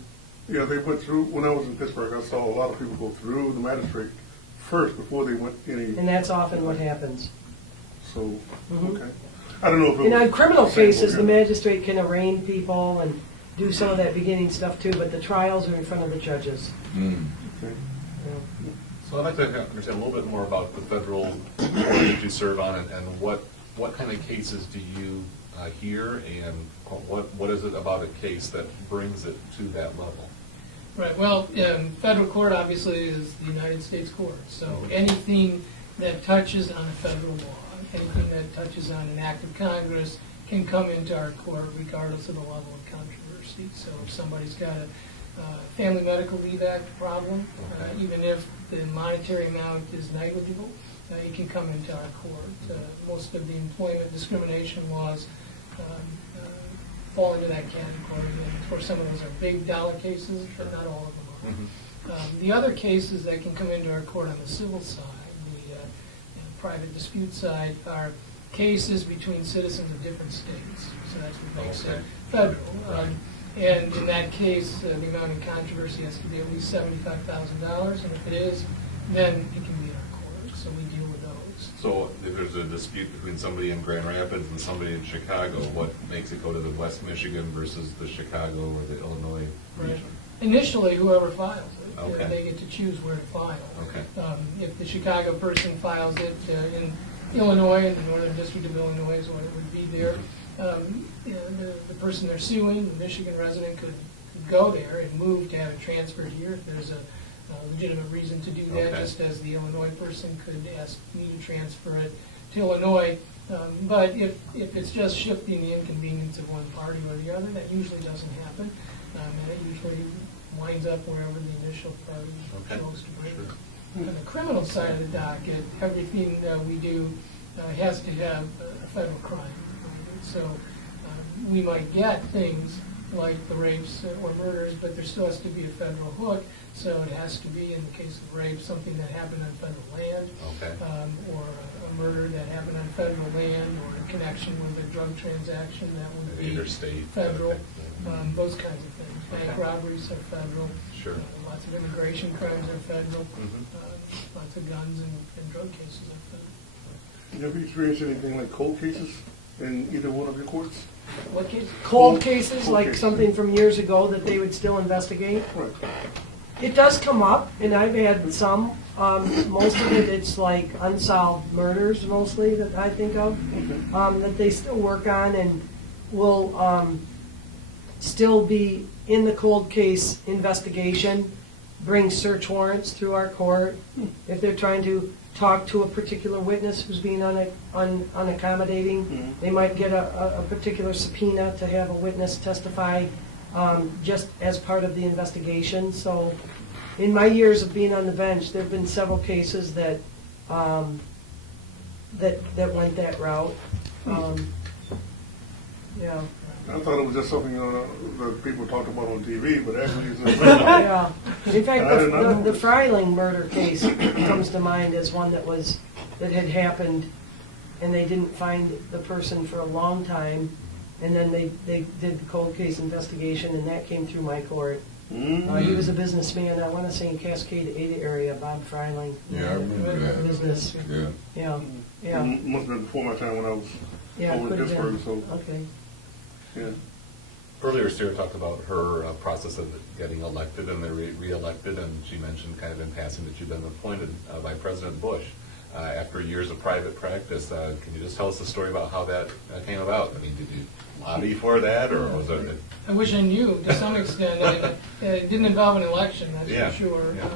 Yeah, they went through, when I was in Pittsburgh, I saw a lot of people go through the magistrate first before they went any, and that's often what happens. so, okay. I don't know if it And was on criminal the same cases, the book, magistrate can arraign people and do some of that beginning stuff too, but the trials are in front of the judges. okay. Yeah. So I'd like to understand a little bit more about the federal court that you serve on, and what kind of cases do you hear, and what is it about a case that brings it to that level? Right, well, federal court obviously is the United States court, so anything that touches on a federal law, anything that touches on an act of Congress can come into our court regardless of the level of controversy. So if somebody's got a Family Medical Leave Act problem, even if the monetary amount is negligible, it can come into our court. Most of the employment discrimination laws fall into that category, and of course some of those are big dollar cases, but not all of them are. The other cases that can come into our court on the civil side, the private dispute side, are cases between citizens of different states. So that's what makes it federal. And in that case, the amount of controversy has to be at least $75,000, and if it is, then it can be in our court. So we deal with those. So if there's a dispute between somebody in Grand Rapids and somebody in Chicago, what makes it go to the West Michigan versus the Chicago or the Illinois region? Initially, whoever files it, Okay. they get to choose where to file. Okay. If the Chicago person files it in Illinois, in the Northern District of Illinois is what it would be there, the person they're suing, the Michigan resident, could go there and move to have it transferred here if there's a legitimate reason to do that, Okay. just as the Illinois person could ask me to transfer it to Illinois. But if it's just shifting the inconvenience of one party or the other, that usually doesn't happen. And it usually winds up wherever the initial party chose to bring it. On the criminal side of the docket, everything that we do has to have a federal crime. So we might get things like the rapes or murders, but there still has to be a federal hook. So it has to be, in the case of rape, something that happened on federal land, Okay. or a murder that happened on federal land, or in connection with a drug transaction that would be Interstate. federal. Okay. Those kinds of things. Bank robberies are federal. Sure. Lots of immigration crimes are federal. Mhm. Lots of guns and drug cases are federal. You ever experienced anything like cold cases in either one of your courts? What case? Cold cases, Cold like cases. something from years ago that they would still investigate. Right. It does come up, and I've had some. Most of it, it's like unsolved murders mostly that I think of, that they still work on and will still be in the cold case investigation, bring search warrants through our court. If they're trying to talk to a particular witness who's being unaccommodating, they might get a particular subpoena to have a witness testify just as part of the investigation. So in my years of being on the bench, there have been several cases that that went that route. Yeah. I thought it was just something that people talked about on TV, but actually it's Yeah. In fact, I did not know the this. Freiling murder case comes to mind as one that had happened, and they didn't find the person for a long time, and then they did the cold case investigation, and that came through my court. He was a businessman, I want to say in Cascade 8 area, Bob Freiling. Yeah, I remember that. Business. Yeah. Yeah. Must have been before my time when I was Yeah, over in could have Pittsburgh, been. so, Okay. yeah. Earlier, Sarah talked about her process of getting elected and they're re-elected, and she mentioned kind of in passing that you've been appointed by President Bush. After years of private practice, can you just tell us the story about how that came about? I mean, did you lobby for that, or was it? I wish I knew to some extent. It didn't involve an election, that's Yeah, for sure. yeah.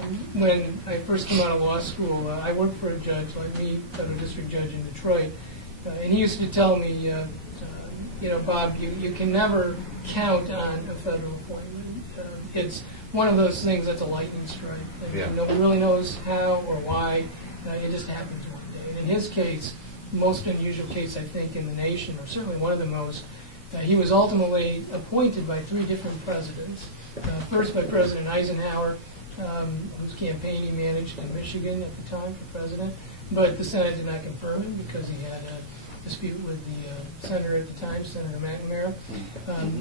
When I first came out of law school, I worked for a judge like me, federal district judge in Detroit, and he used to tell me, you know, Bob, you can never count on a federal appointment. It's one of those things that's a lightning strike. And Yeah. nobody really knows how or why. It just happens one day. And in his case, most unusual case, I think, in the nation, or certainly one of the most, he was ultimately appointed by 3 different presidents. First by President Eisenhower, whose campaign he managed in Michigan at the time for president, but the Senate did not confirm him because he had a dispute with the senator at the time, Senator McNamara.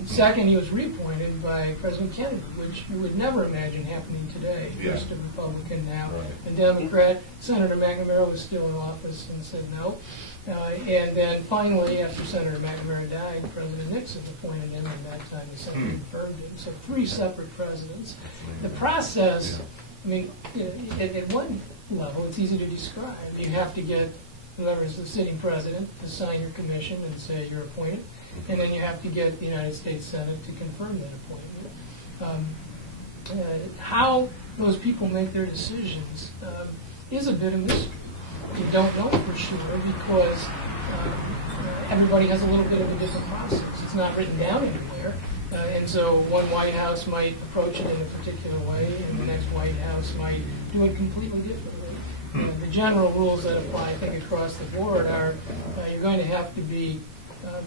Second, he was reappointed by President Kennedy, which you would never imagine happening today. Yeah. First a Republican, now Right. a Democrat. Senator McNamara was still in office and said no. And then finally, after Senator McNamara died, President Nixon appointed him, and that time the Senate confirmed him. So 3 separate presidents. The process, I mean, at one level, it's easy to describe. You have to get whoever's the sitting president to sign your commission and say you're appointed, and then you have to get the United States Senate to confirm that appointment. How those people make their decisions is a bit of mystery. You don't know for sure because everybody has a little bit of a different process. It's not written down anywhere. And so one White House might approach it in a particular way, and the next White House might do it completely differently. The general rules that apply, I think, across the board are you're going to have to be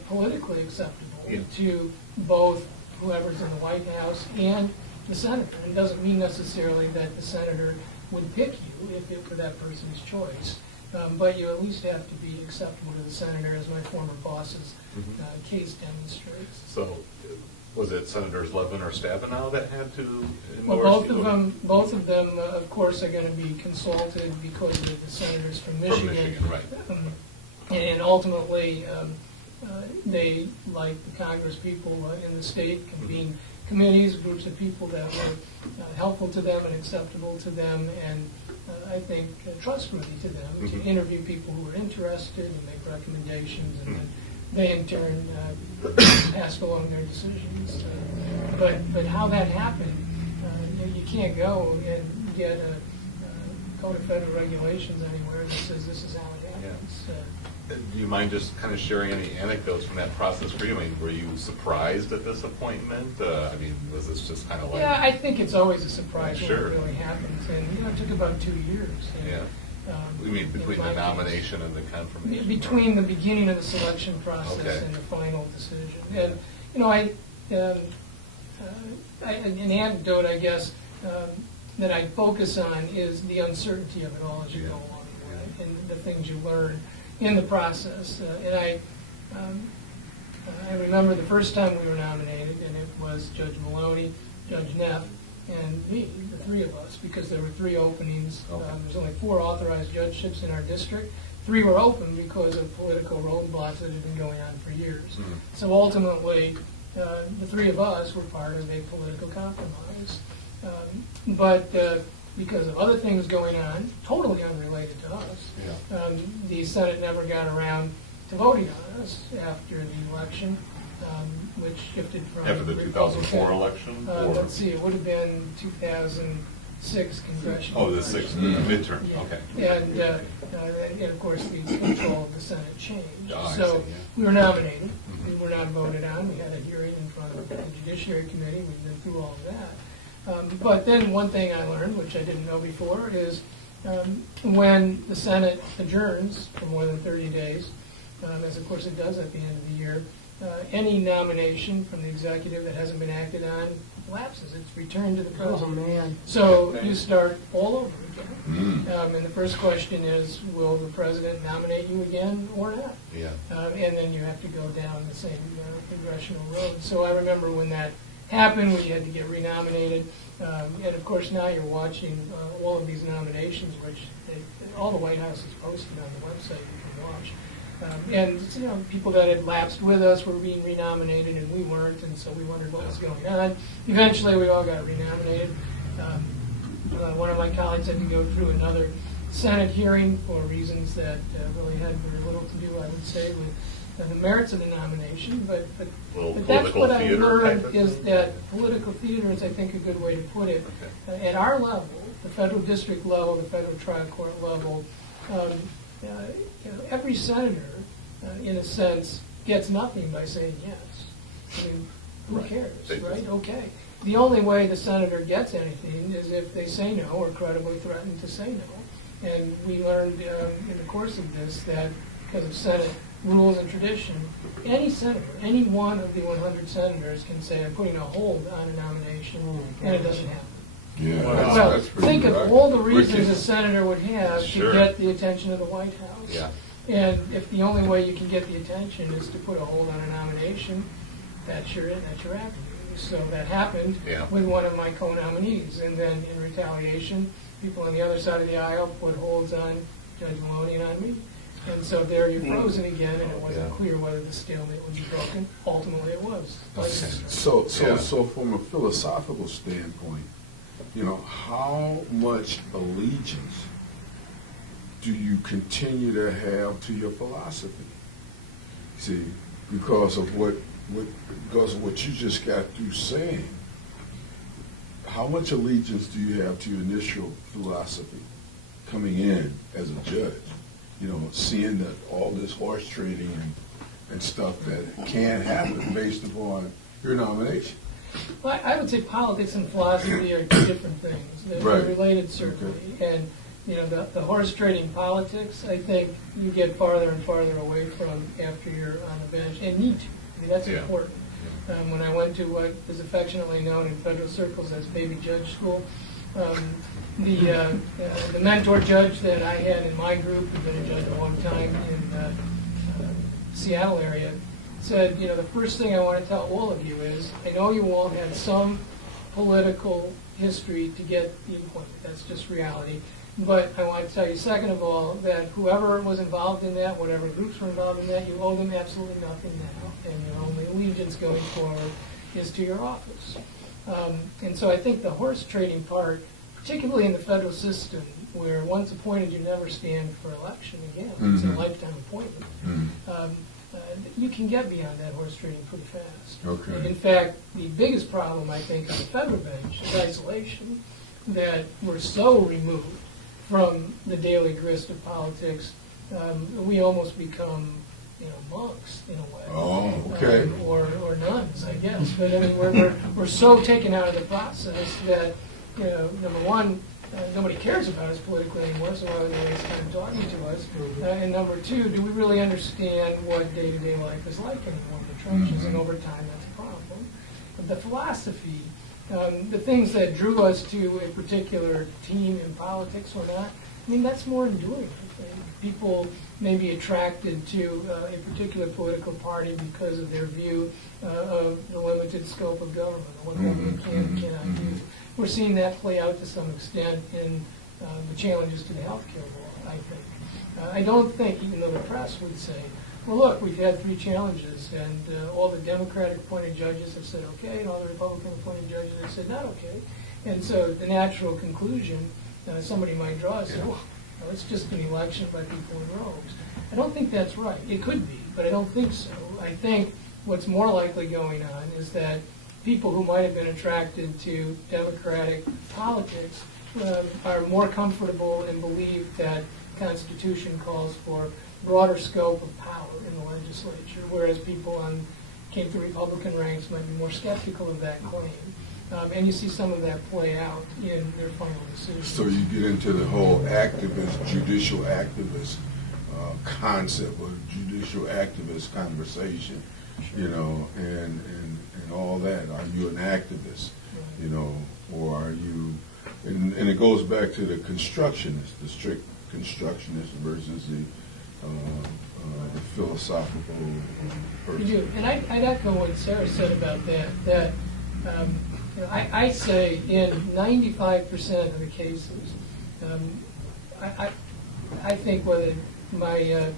politically acceptable to both whoever's in the White House and the senator. It doesn't mean necessarily that the senator would pick you if it were that person's choice. But you at least have to be acceptable to the senator, as my former boss's case demonstrates. So, was it Senators Levin or Stabenow that had to Well, endorse both of them, of course, are going to be consulted because of the senators from Michigan. From Michigan, right. And ultimately, they, like the Congress people in the state, convene committees, groups of people that were helpful to them and acceptable to them, and I think trustworthy to them to interview people who are interested and make recommendations, and then they in turn passed along their decisions. But how that happened, you can't go and get a code of federal regulations anywhere that says this is how it happens. Do you mind just kind of sharing any anecdotes from that process for you? I mean, were you surprised at this appointment? I mean, was this just kind of like... Yeah, I think it's always a surprise when Sure. it really happens. And, you know, it took about 2 years. And, Yeah. You mean in between my the case, nomination and the confirmation? between the beginning of the selection process Okay. and the final decision. And, you know, an anecdote, I guess, that I focus on is the uncertainty of it all as you go along the way, and the things you learn in the process. I remember the first time we were nominated, and it was Judge Maloney, Judge Neff, and me, the 3 of us, because there were 3 openings. Okay. There's only 4 authorized judgeships in our district. 3 were open because of political roadblocks that had been going on for years. So ultimately, the 3 of us were part of a political compromise. But because of other things going on, totally unrelated to us, the Senate never got around to voting on us after the election, which shifted from... After the 2004 election? or- Let's see, it would have been 2006 congressional. Oh, the 6th midterm, Yeah. okay. And of course, the control of the Senate changed. Oh, I So see, yeah. we were nominated. We were not voted on. We had a hearing in front of the Judiciary Committee. We've been through all of that. But then one thing I learned, which I didn't know before, is when the Senate adjourns for more than 30 days, as of course it does at the end of the year, any nomination from the executive that hasn't been acted on lapses. It's returned to the president. Oh, man. So you start all over again. And the first question is, will the president nominate you again or not? Yeah. And then you have to go down the same congressional road. So I remember when that happened, we had to get renominated. And of course now you're watching all of these nominations, which all the White House is posted on the website you can watch. And, people that had lapsed with us were being renominated and we weren't, and so we wondered what was going on. Eventually, we all got renominated. One of my colleagues had to go through another Senate hearing for reasons that really had very little to do, I would say, with the merits of the nomination. But Little that's political what I theater learned, type of is thing? that political theater is, I think, a good way to put it. At our level, the federal district level, the federal trial court level, every senator, in a sense, gets nothing by saying yes. I mean, who Right. cares, They just- right? Okay. The only way the senator gets anything is if they say no or credibly threaten to say no. And we learned in the course of this that because of Senate rules and tradition, any senator, any one of the 100 senators can say, I'm putting a hold on a nomination, and it doesn't happen. Yeah, Wow. Well, that's pretty think of right. all the reasons Wicked. a senator would have Sure. to get the attention of the White House. Yeah. And if the only way you can get the attention is to put a hold on a nomination, that's your avenue. So that happened Yeah. with one of my co-nominees. And then in retaliation, people on the other side of the aisle put holds on Judge Maloney and on me. And so there you're frozen again, and it wasn't Yeah. clear whether the stalemate would be broken. Ultimately, it was. So from a philosophical standpoint, how much allegiance do you continue to have to your philosophy? See, because of what you just got through saying, how much allegiance do you have to your initial philosophy coming in as a judge? Seeing that all this horse trading and stuff that can happen based upon your nomination. Well, I would say politics and philosophy are two different things. They're Right. related, certainly. And, the horse trading politics, I think you get farther and farther away from after you're on the bench, and need to. I mean, that's Yeah. important. When I went to what is affectionately known in federal circles as baby judge school, the mentor judge that I had in my group, who'd been a judge a long time in the Seattle area, said, the first thing I want to tell all of you is, I know you all had some political history to get the appointment. That's just reality. But I want to tell you, second of all, that whoever was involved in that, whatever groups were involved in that, you owe them absolutely nothing now. And your only allegiance going forward is to your office. And so I think the horse trading part, particularly in the federal system, where once appointed, you never stand for election again. It's a Mhm. lifetime appointment. Mm. You can get beyond that horse trading pretty fast. Okay. In fact, the biggest problem, I think, on the federal bench is isolation, that we're so removed from the daily grist of politics, we almost become, monks in a way. Oh, okay. Or nuns, I guess. But I mean, we're so taken out of the process that, number one, nobody cares about us politically anymore, so why would they waste time talking to us? And number two, do we really understand what day-to-day life is like anymore in the trenches? And over time, that's a problem. But the philosophy, the things that drew us to a particular team in politics or not, I mean, that's more enduring. I think. People may be attracted to a particular political party because of their view of the limited scope of government, or what government can and cannot do. We're seeing that play out to some extent in the challenges to the healthcare law, I think. I don't think, even though the press would say, well, look, we've had 3 challenges, and all the Democratic-appointed judges have said okay, and all the Republican-appointed judges have said not okay. And so the natural conclusion somebody might draw is, well, it's just an election by people in robes. I don't think that's right. It could be, but I don't think so. I think what's more likely going on is that people who might have been attracted to Democratic politics are more comfortable and believe that the Constitution calls for broader scope of power in the legislature, whereas people came through Republican ranks might be more skeptical of that claim. And you see some of that play out in their final decisions. So you get into the whole judicial activist concept or judicial activist conversation, and all that. Are you an activist, or are you, and it goes back to the constructionist, the strict constructionist versus the philosophical person. You do. And I'd echo what Sarah said about that I say in 95% of the cases, I think whether my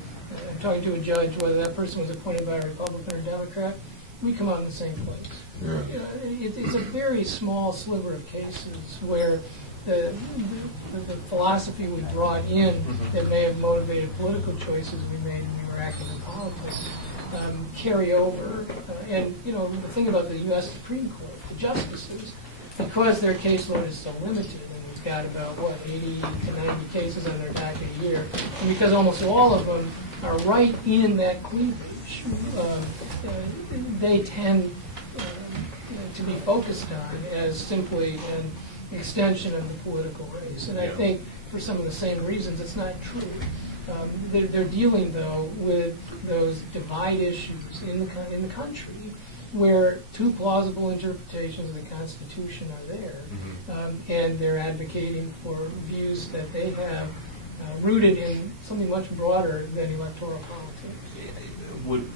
talking to a judge, whether that person was appointed by a Republican or Democrat, we come out in the same place. Yeah. It's a very small sliver of cases where the philosophy we brought in that may have motivated political choices we made when we were active in politics carry over. And, the thing about the U.S. Supreme Court, the justices, because their caseload is so limited, and it's got about, 80 to 90 cases on their docket a year, and because almost all of them are right in that cleavage, they tend to be focused on as simply an extension of the political race. And I think for some of the same reasons, it's not true. They're dealing, though, with those divide issues in the country where two plausible interpretations of the Constitution are there, and they're advocating for views that they have rooted in something much broader than electoral politics.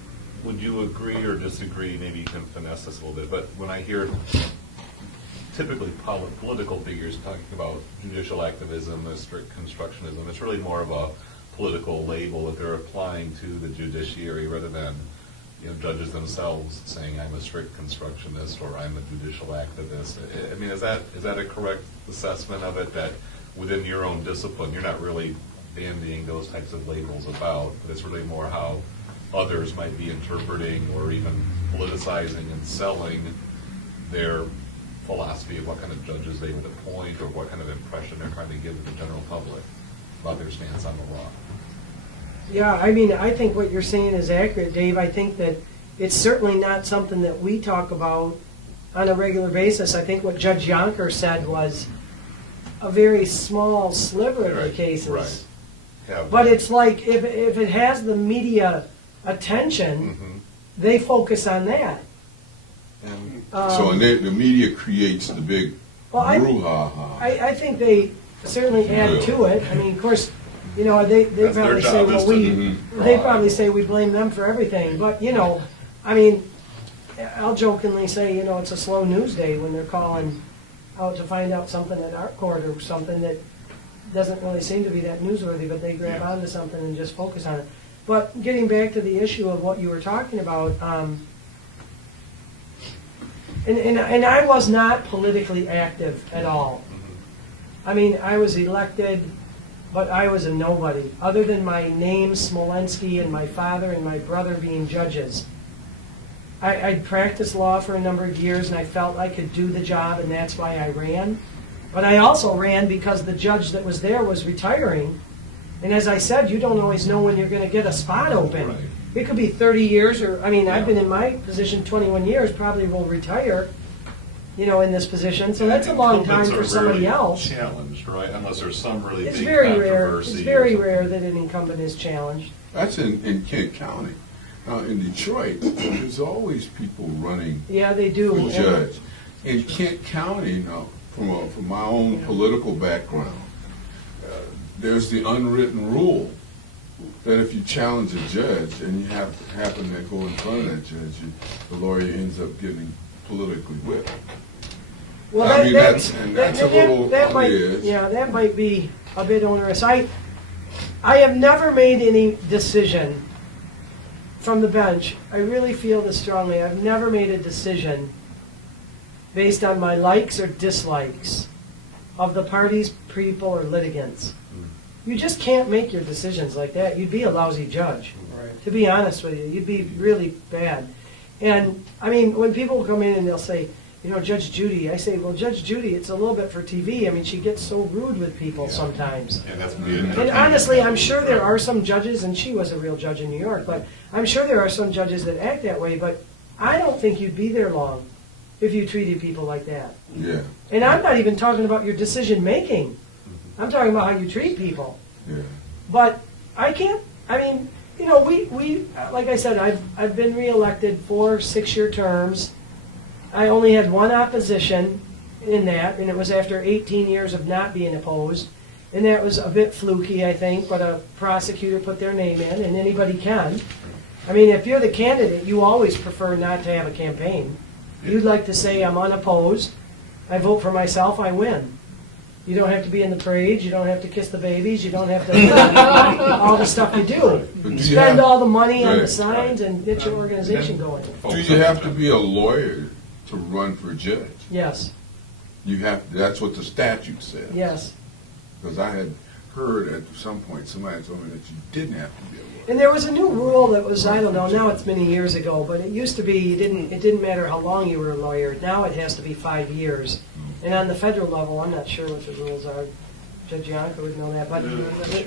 Would you agree or disagree, maybe you can finesse this a little bit, but when I hear typically political figures talking about judicial activism, strict constructionism, it's really more of a political label that they're applying to the judiciary rather than judges themselves saying I'm a strict constructionist or I'm a judicial activist. I mean, is that a correct assessment of it, that within your own discipline you're not really bandying those types of labels about, but it's really more how others might be interpreting or even politicizing and selling their philosophy of what kind of judges they would appoint or what kind of impression they're trying to give to the general public about their stance on the law? Yeah, I mean, I think what you're saying is accurate, Dave. I think that it's certainly not something that we talk about on a regular basis. I think what Judge Yonker said was a very small sliver of the cases. Right. Yeah. But it's like if it has the media attention, they focus on that. So the media creates the big brouhaha. I think they certainly add to it. I mean, of course, they That's probably their say, job, well, is to they probably say we blame them for everything. But, I mean, I'll jokingly say, it's a slow news day when they're calling out to find out something in our court or something that doesn't really seem to be that newsworthy, but they grab onto something and just focus on it. But getting back to the issue of what you were talking about, and I was not politically active at all. I mean, I was elected, but I was a nobody. Other than my name, Smolensky, and my father and my brother being judges. I'd practiced law for a number of years, and I felt I could do the job, and that's why I ran. But I also ran because the judge that was there was retiring. And as I said, you don't always know when you're going to get a spot open. Right. It could be 30 years, or, I've been in my position 21 years, probably will retire, in this position. So that's a long time for somebody else. Challenged, right? Unless there's some really It's big very rare. controversy. It's very rare that an incumbent is challenged. That's in Kent County. In Detroit, there's always people running Yeah, they do. for judge. In Kent County, from my own political background, there's the unwritten rule that if you challenge a judge and you happen to go in front of that judge, the lawyer ends up getting politically whipped. Well, I mean, that's a little that might, obvious. yeah, that might be a bit onerous. I have never made any decision from the bench. I really feel this strongly. I've never made a decision based on my likes or dislikes of the parties, people, or litigants. You just can't make your decisions like that. You'd be a lousy judge. Right. To be honest with you, you'd be really bad. And, when people come in and they'll say, Judge Judy, I say, well, Judge Judy, it's a little bit for TV. She gets so rude with people sometimes. And that's And honestly, I'm sure there are some judges, and she was a real judge in New York, but I'm sure there are some judges that act that way, but I don't think you'd be there long if you treated people like that. Yeah, And I'm not even talking about your decision-making. I'm talking about how you treat people. yeah. But I can't, we like I said, I've been reelected 4 6-year terms. I only had one opposition in that, and it was after 18 years of not being opposed. And that was a bit fluky, I think, but a prosecutor put their name in, and anybody can. If you're the candidate, you always prefer not to have a campaign. You'd like to say, I'm unopposed, I vote for myself, I win. You don't have to be in the parades, you don't have to kiss the babies, you don't have to, all the stuff you do. But do you Spend have- all the money on the Right. signs and get your organization going. Do you have to be a lawyer to run for judge? Yes, You have, that's what the statute says. yes. Because I had heard at some point, somebody told me that you didn't have to be a lawyer. And there was a new rule that was, I don't know, now it's many years ago, but it used to be, it didn't matter how long you were a lawyer. Now it has to be 5 years. And on the federal level, I'm not sure what the rules are. Judge Yonker would know that, but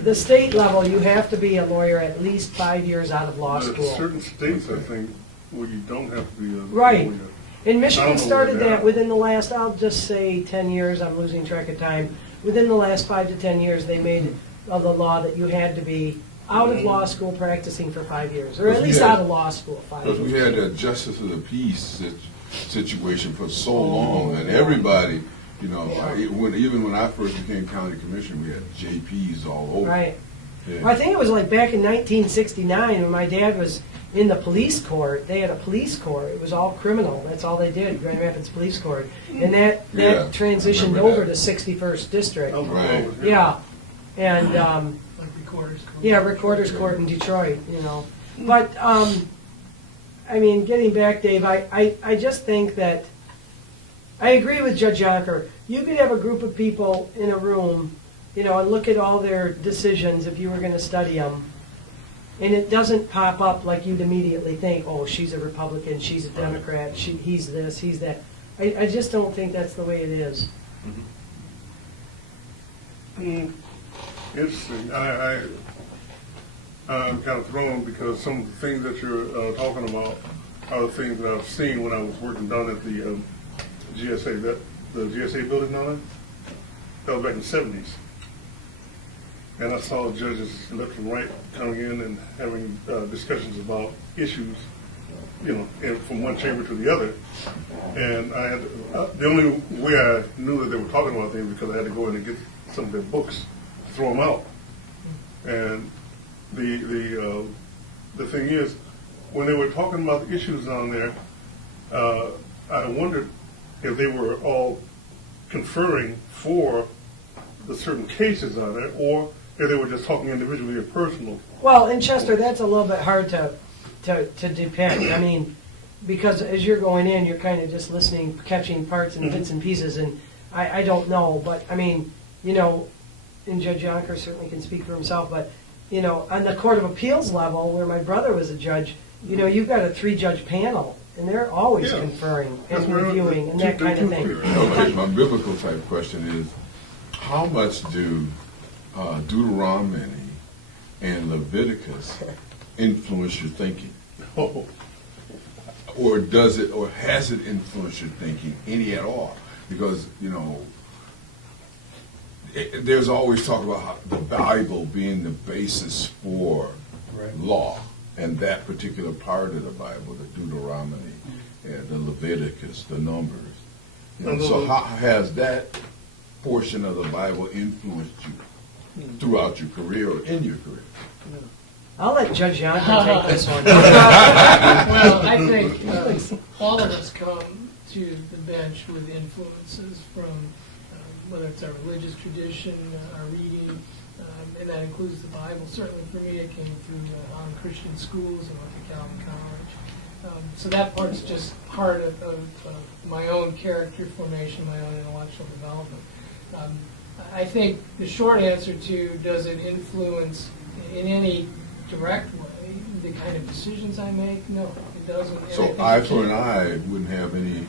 the state level, you have to be a lawyer at least 5 years out of law There's school. certain states, I think, where you don't have to be a Right. lawyer. And I Michigan don't know started where that that- within the last, I'll just say 10 years, I'm losing track of time. Within the last 5 to 10 years, they made the law that you had to be out of law school practicing for 5 years, or at least out of law school 5 Because we years. had that justice of the peace situation for so long, and everybody, you know, even when I first became county commissioner, we had JPs all over. Right. Yeah. Well, I think it was like back in 1969 when my dad was in the police court. They had a police court. It was all criminal. That's all they did, Grand Rapids Police Court. And that Yeah, transitioned I remember over that. to 61st District. Right. Yeah. And, Like recorder's code. yeah, Recorder's Court in Detroit, you know. But, I mean, getting back, Dave, I just think that, I agree with Judge Yonker. You could have a group of people in a room, you know, and look at all their decisions if you were going to study them. And it doesn't pop up like you'd immediately think, oh, she's a Republican, she's a Democrat, he's this, he's that. I just don't think that's the way it is. Interesting. I'm kind of thrown because some of the things that you're talking about are the things that I've seen when I was working down at the GSA, the GSA building down there. That was back in the 70s. And I saw judges left and right coming in and having discussions about issues, you know, from one chamber to the other. And I had the only way I knew that they were talking about things because I had to go in and get some of their books, throw them out. And the thing is, when they were talking about the issues down there, I wondered if they were all conferring for the certain cases on there, or if they were just talking individually or personal. Well, in Chester, that's a little bit hard to depend. I mean, because as you're going in, you're kind of just listening, catching parts and bits and pieces, and I don't know. But, I mean, you know, and Judge Yonker certainly can speak for himself, but, you know, on the Court of Appeals level, where my brother was a judge, you know, you've got a 3-judge panel, and they're always Yeah. conferring That's and where reviewing and that kind of thing. Okay, my biblical type question is, how much do Deuteronomy and Leviticus influence your thinking? Oh, Or does it, or has it influenced your thinking any at all? Because, you know, there's always talk about how the Bible being the basis for Right. law, and that particular part of the Bible, the Deuteronomy, and the Leviticus, the Numbers. You know, so how has that portion of the Bible influenced you throughout your career or in your career? I'll let Judge Yonker take this one. Well, I think all of us come to the bench with influences from whether it's our religious tradition, our reading, and that includes the Bible. Certainly for me, it came through on Christian schools and went to Calvin College. So that part's just part of my own character formation, my own intellectual development. I think the short answer to does it influence in any direct way the kind of decisions I make? No, it doesn't. And I So think eye it for an can't. eye wouldn't have any,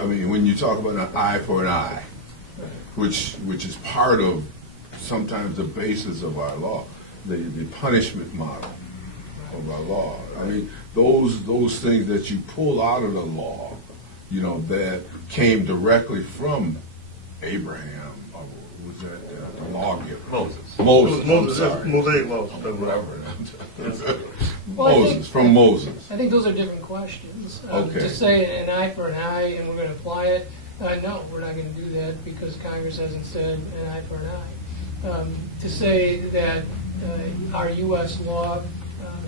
I mean, when you talk about an eye for an eye, which is part of sometimes the basis of our law, the punishment model of our law. I mean, those things that you pull out of the law, you know, that came directly from Abraham, or was that the lawgiver? Moses. Moses, Moses, I'm sorry. Mosaic laws. Whatever. Well, I Moses, think- from Moses. I think those are different questions. Okay. To say an eye for an eye and we're going to apply it, no, we're not going to do that because Congress hasn't said an eye for an eye. To say that our U.S. law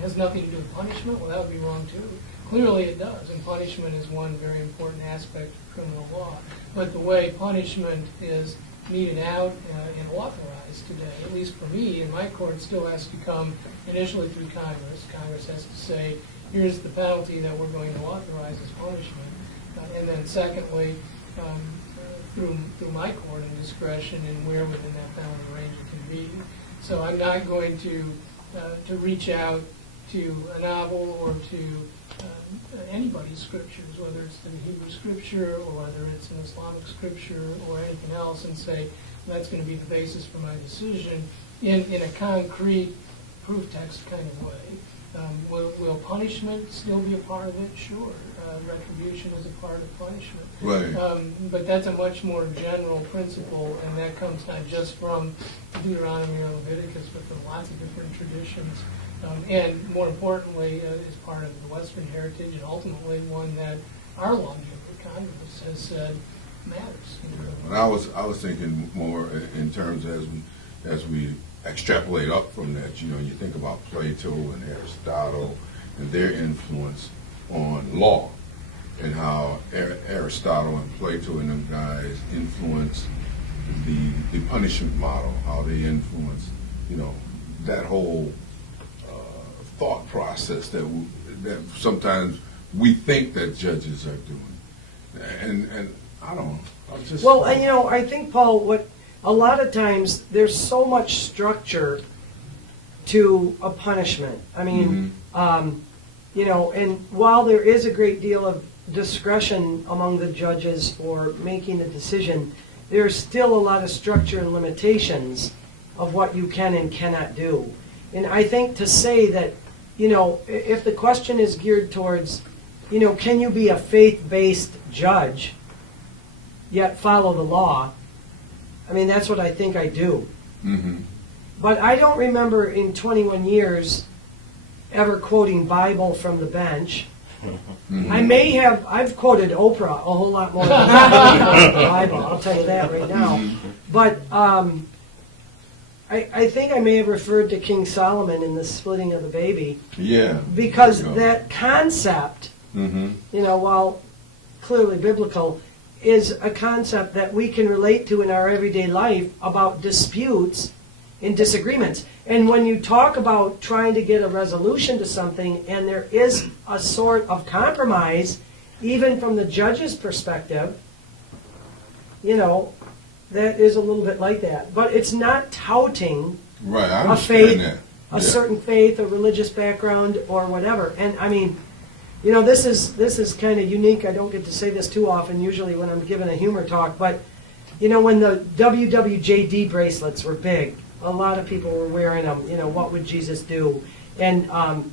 has nothing to do with punishment, well, that would be wrong too. Clearly it does, and punishment is one very important aspect of criminal law. But the way punishment is meted out and authorized today. At least for me, in my court, still has to come initially through Congress. Congress has to say, here's the penalty that we're going to authorize as punishment. And then secondly, through my court and discretion and where within that penalty range it can be. So I'm not going to reach out to a novel or to anybody's scriptures, whether it's the Hebrew scripture or whether it's an Islamic scripture or anything else, and say that's going to be the basis for my decision in a concrete proof text kind of way. Will punishment still be a part of it? Sure. Retribution is a part of punishment. Right. But that's a much more general principle, and that comes not just from Deuteronomy or Leviticus, but from lots of different traditions. And more importantly, is part of the Western heritage, and ultimately one that our longevity Congress has said matters. And I was thinking more in terms as we extrapolate up from that. You know, you think about Plato and Aristotle and their influence on law, and how Aristotle and Plato and them guys influenced the punishment model, how they influenced, you know, that whole thought process that sometimes we think that judges are doing, and I don't know. Well, you know, I think, Paul, what a lot of times there's so much structure to a punishment. I mean, you know, and while there is a great deal of discretion among the judges for making the decision, there's still a lot of structure and limitations of what you can and cannot do. And I think to say that, you know, if the question is geared towards, you know, can you be a faith-based judge yet follow the law? I mean, that's what I think I do. Mm-hmm. But I don't remember in 21 years ever quoting Bible from the bench. Mm-hmm. I may have, I've quoted Oprah a whole lot more than I've quoted the Bible, I'll tell you that right now. But I think I may have referred to King Solomon in the splitting of the baby. Yeah. Because that concept, Mm-hmm. you know, while clearly biblical, is a concept that we can relate to in our everyday life about disputes and disagreements. And when you talk about trying to get a resolution to something, and there is a sort of compromise, even from the judge's perspective, you know, that is a little bit like that. But it's not touting Right, I a understand faith, that. a Yeah. certain faith, a religious background, or whatever. And I mean, you know, this is kind of unique. I don't get to say this too often, usually when I'm giving a humor talk. But, you know, when the WWJD bracelets were big, a lot of people were wearing them. You know, what would Jesus do? And,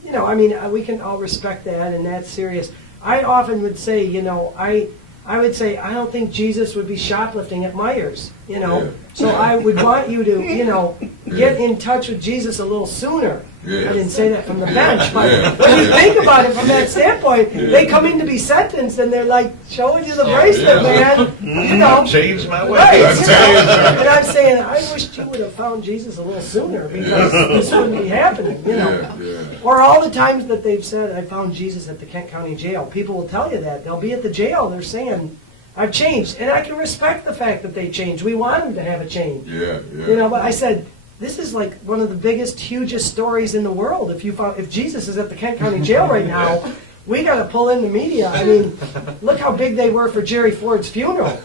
you know, I mean, we can all respect that, and that's serious. I often would say, you know, I would say, I don't think Jesus would be shoplifting at Myers, you know. Yeah. So I would want you to, you know, get in touch with Jesus a little sooner. Yeah. I didn't say that from the bench, but Yeah. when you Yeah. think about it from that standpoint, they come in to be sentenced and they're like showing you the bracelet, man. You know, Change my way. right? You know? And I'm saying, I wished you would have found Jesus a little sooner because this wouldn't be happening, you know. Yeah, yeah. Or all the times that they've said, I found Jesus at the Kent County Jail. People will tell you that. They'll be at the jail. They're saying, I've changed. And I can respect the fact that they changed. We want them to have a change. Yeah, yeah. You know, but I said, this is like one of the biggest, hugest stories in the world. If Jesus is at the Kent County Jail right now, we got to pull in the media. I mean, look how big they were for Jerry Ford's funeral.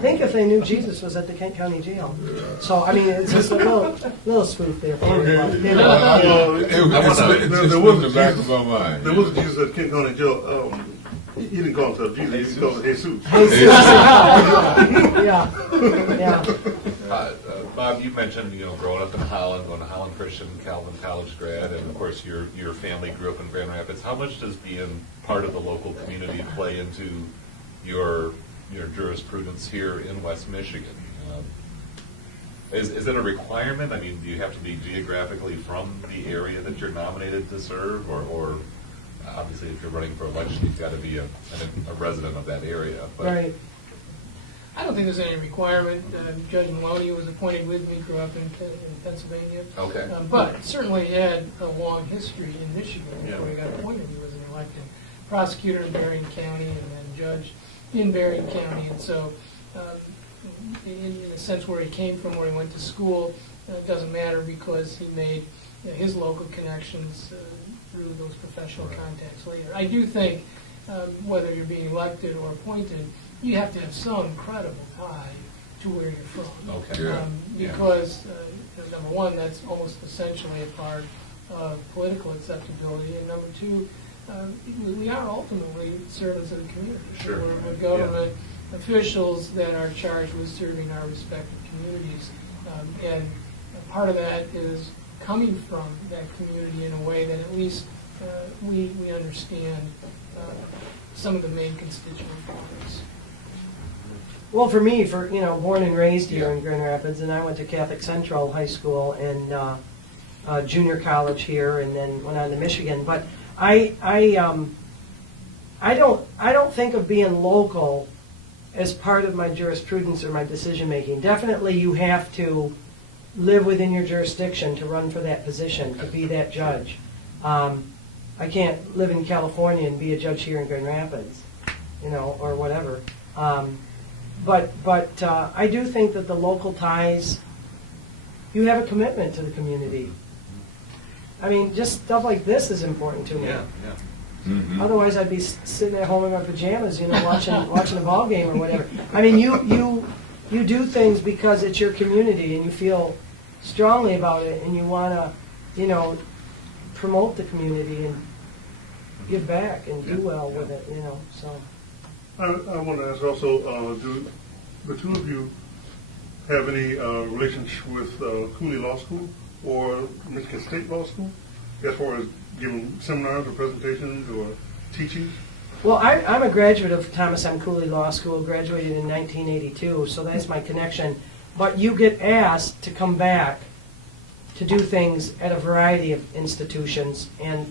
Think if they knew Jesus was at the Kent County Jail. So, I mean, it's just a little spoof there. For Okay. you. Well, It's there in was the a back Jesus- of my mind. There was a Jesus at Kent County Jail. He didn't call himself Jesus. He called himself Jesus. Yeah. Bob, you mentioned, you know, growing up in Holland, going to Holland Christian, Calvin College grad, and of course your family grew up in Grand Rapids. How much does being part of the local community play into your jurisprudence here in West Michigan? Is it a requirement? I mean, do you have to be geographically from the area that you're nominated to serve, or obviously if you're running for election, you've got to be a resident of that area? But Right. I don't think there's any requirement. Judge Maloney was appointed with me, grew up in Pennsylvania. Okay. But certainly had a long history in Michigan before Yeah. he got appointed. He was an elected prosecutor in Berrien County and then judge in Berrien County. And so in a sense where he came from, where he went to school, doesn't matter because he made his local connections through those professional contacts later. I do think whether you're being elected or appointed, you have to have some credible tie to where you're from. Okay. Yeah. Because, number one, that's almost essentially a part of political acceptability, and number two, we are ultimately servants of the community. Sure. We're government officials that are charged with serving our respective communities. And part of that is coming from that community in a way that at least we understand some of the main constituent parts. Well, for me, born and raised here in Grand Rapids, and I went to Catholic Central High School and junior college here, and then went on to Michigan. But I don't think of being local as part of my jurisprudence or my decision making. Definitely, you have to live within your jurisdiction to run for that position, to be that judge. I can't live in California and be a judge here in Grand Rapids, or whatever. But I do think that the local ties, you have a commitment to the community. I mean, just stuff like this is important to me. Yeah. Mhm. Otherwise, I'd be sitting at home in my pajamas, watching a ball game or whatever. I mean, you do things because it's your community and you feel strongly about it, and you want to, promote the community and give back and do well with it, So. I want to ask also, do the two of you have any relationship with Cooley Law School or Michigan State Law School as far as giving seminars or presentations or teaching? Well, I'm a graduate of Thomas M. Cooley Law School, graduated in 1982, so that's my connection. But you get asked to come back to do things at a variety of institutions and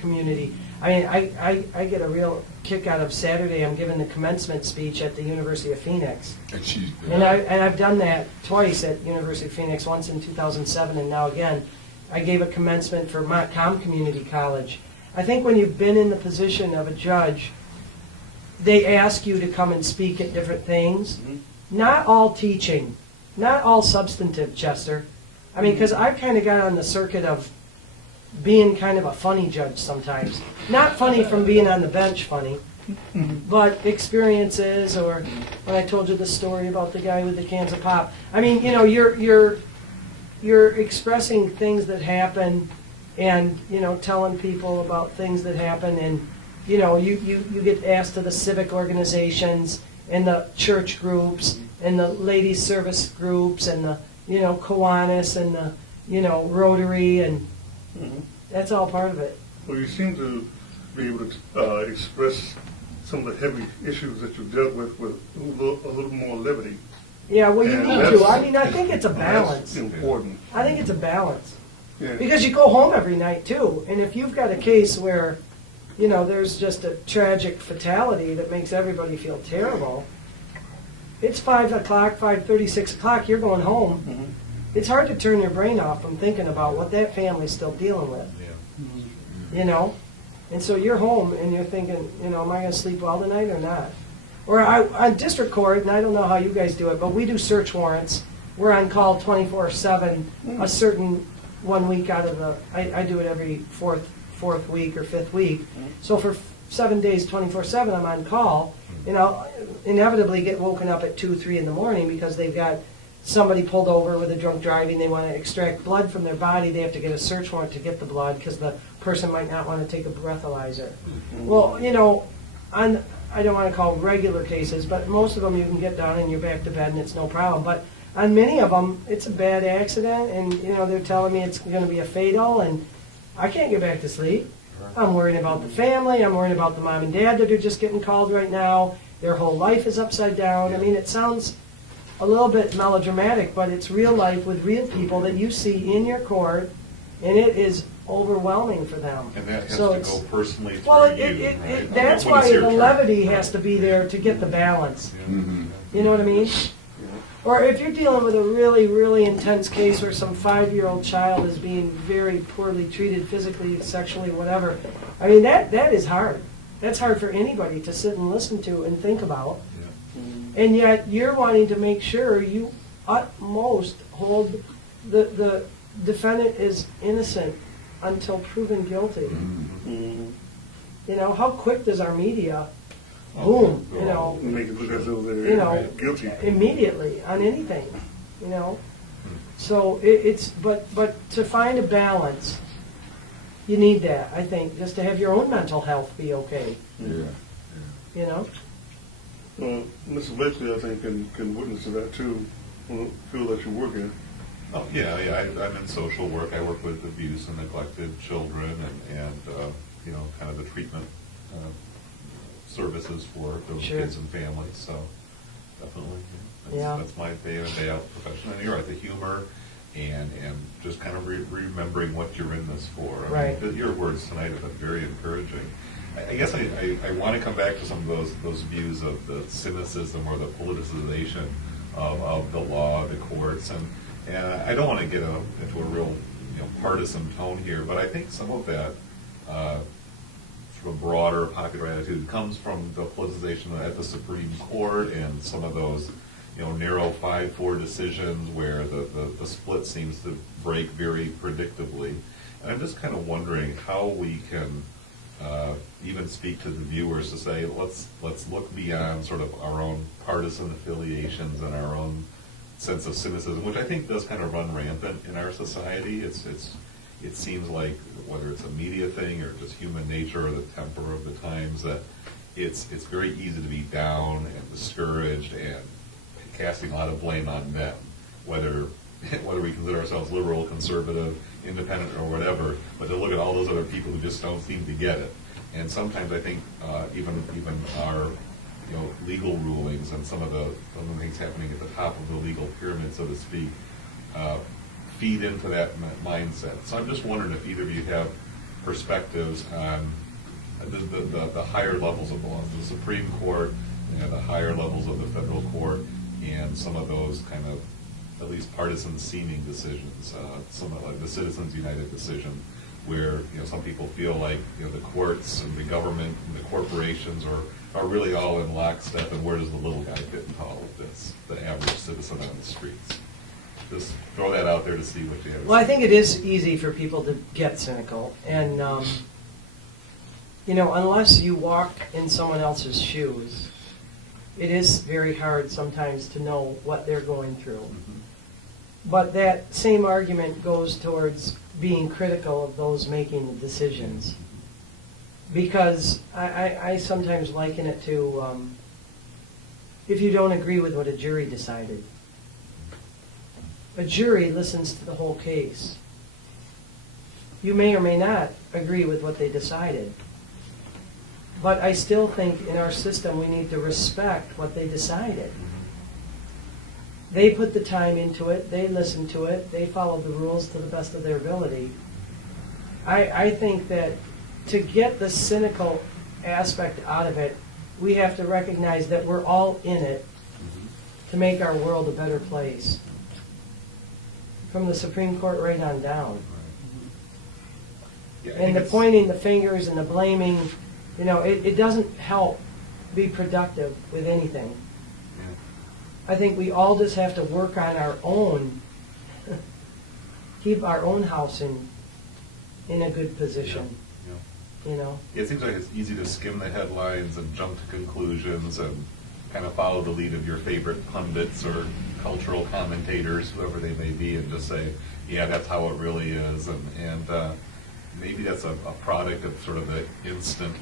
community. I mean, I get a real kick out of Saturday. I'm giving the commencement speech at the University of Phoenix. And she's been. And I've done that twice at University of Phoenix, once in 2007 and now again. I gave a commencement for Montcalm Community College. I think when you've been in the position of a judge, they ask you to come and speak at different things. Not all teaching, not all substantive, Chester. I mean, because I've kind of got on the circuit of being kind of a funny judge sometimes. Not funny from being on the bench funny, but experiences, or when I told you the story about the guy with the cans of pop. I mean, you're expressing things that happen and, telling people about things that happen, and, you get asked to the civic organizations and the church groups and the ladies service groups and the, Kiwanis and the, Rotary, and that's all part of it. Well, you seem to be able to express some of the heavy issues that you've dealt with a little more levity. Yeah, well, you And need that's- to. I mean, I think it's a balance. That's important. I think it's a balance. Yeah. Because you go home every night, too. And if you've got a case where, there's just a tragic fatality that makes everybody feel terrible, it's 5 o'clock, 5:30, 6 o'clock, you're going home. Mhm. It's hard to turn your brain off from thinking about what that family's still dealing with, And so you're home and you're thinking, am I going to sleep well tonight or not? Or on district court, and I don't know how you guys do it, but we do search warrants. We're on call 24/7, a certain 1 week out of I do it every fourth week or fifth week. So for 7 days, 24/7, I'm on call, and I'll inevitably get woken up at 2, 3 in the morning because they've got somebody pulled over with a drunk driving. They want to extract blood from their body. They have to get a search warrant to get the blood because the person might not want to take a breathalyzer. Well, I don't want to call regular cases, but most of them you can get down and you're back to bed and it's no problem. But on many of them, it's a bad accident, and they're telling me it's going to be a fatal, and I can't get back to sleep. I'm worried about the family. I'm worried about the mom and dad that are just getting called right now. Their whole life is upside down. I mean, it sounds a little bit melodramatic, but it's real life with real people that you see in your court, and it is overwhelming for them. And that has So to it's- go personally through Well, you, right? that's When why it's your the turn. levity has to be there to get the balance. Mhm. You know what I mean? Or if you're dealing with a really, really intense case where some 5-year-old child is being very poorly treated physically, sexually, whatever, I mean, that is hard. That's hard for anybody to sit and listen to and think about. And yet you're wanting to make sure you utmost hold the defendant is innocent until proven guilty. Mhm. You know, how quick does our media, boom, you know, Make it look as though You know, they're guilty. immediately on anything, you know? So it's, but to find a balance, you need that, I think, just to have your own mental health be okay, Yeah. you know? Well, Mrs. Blakely, I think, can witness to that too, field that you work in. Oh, yeah, I'm in social work. I work with abused and neglected children and you know, kind of the treatment services for those Sure. kids and families, so definitely. Yeah. That's my day in and day out profession. And you're right, the humor and just kind of remembering what you're in this for. I Right. mean, your words tonight have been very encouraging. I guess I want to come back to some of those views of the cynicism or the politicization of the law, the courts, and I don't want to get into a real partisan tone here, but I think some of that sort of broader popular attitude comes from the politicization at the Supreme Court and some of those narrow 5-4 decisions where the split seems to break very predictably. And I'm just kind of wondering how we can even speak to the viewers to say, let's look beyond sort of our own partisan affiliations and our own sense of cynicism, which I think does kind of run rampant in our society. It seems like, whether it's a media thing or just human nature or the temper of the times, that it's very easy to be down and discouraged and casting a lot of blame on them, whether we consider ourselves liberal, conservative, independent, or whatever, but to look at all those other people who just don't seem to get it. And sometimes I think even our legal rulings and some of the things happening at the top of the legal pyramid, so to speak, feed into that mindset. So I'm just wondering if either of you have perspectives on the higher levels of law, the Supreme Court, the higher levels of the federal court, and some of those kind of at least partisan seeming decisions, some of like the Citizens United decision, where some people feel like the courts and the government and the corporations are really all in lockstep, and where does the little guy fit into all of this, the average citizen on the streets? Just throw that out there to see what you have to Well, I say. think it is easy for people to get cynical, and unless you walk in someone else's shoes, it is very hard sometimes to know what they're going through. But that same argument goes towards being critical of those making the decisions. Because I sometimes liken it to if you don't agree with what a jury decided. A jury listens to the whole case. You may or may not agree with what they decided. But I still think in our system we need to respect what they decided. They put the time into it, they listened to it, they followed the rules to the best of their ability. I think that to get the cynical aspect out of it, we have to recognize that we're all in it to make our world a better place. From the Supreme Court right on down. Yeah, I And think the it's- pointing the fingers and the blaming, it doesn't help be productive with anything. Yeah. I think we all just have to work on our own, keep our own house in a good position, Yeah. It seems like it's easy to skim the headlines and jump to conclusions and kind of follow the lead of your favorite pundits or cultural commentators, whoever they may be, and just say, yeah, that's how it really is. And maybe that's a product of sort of the instant,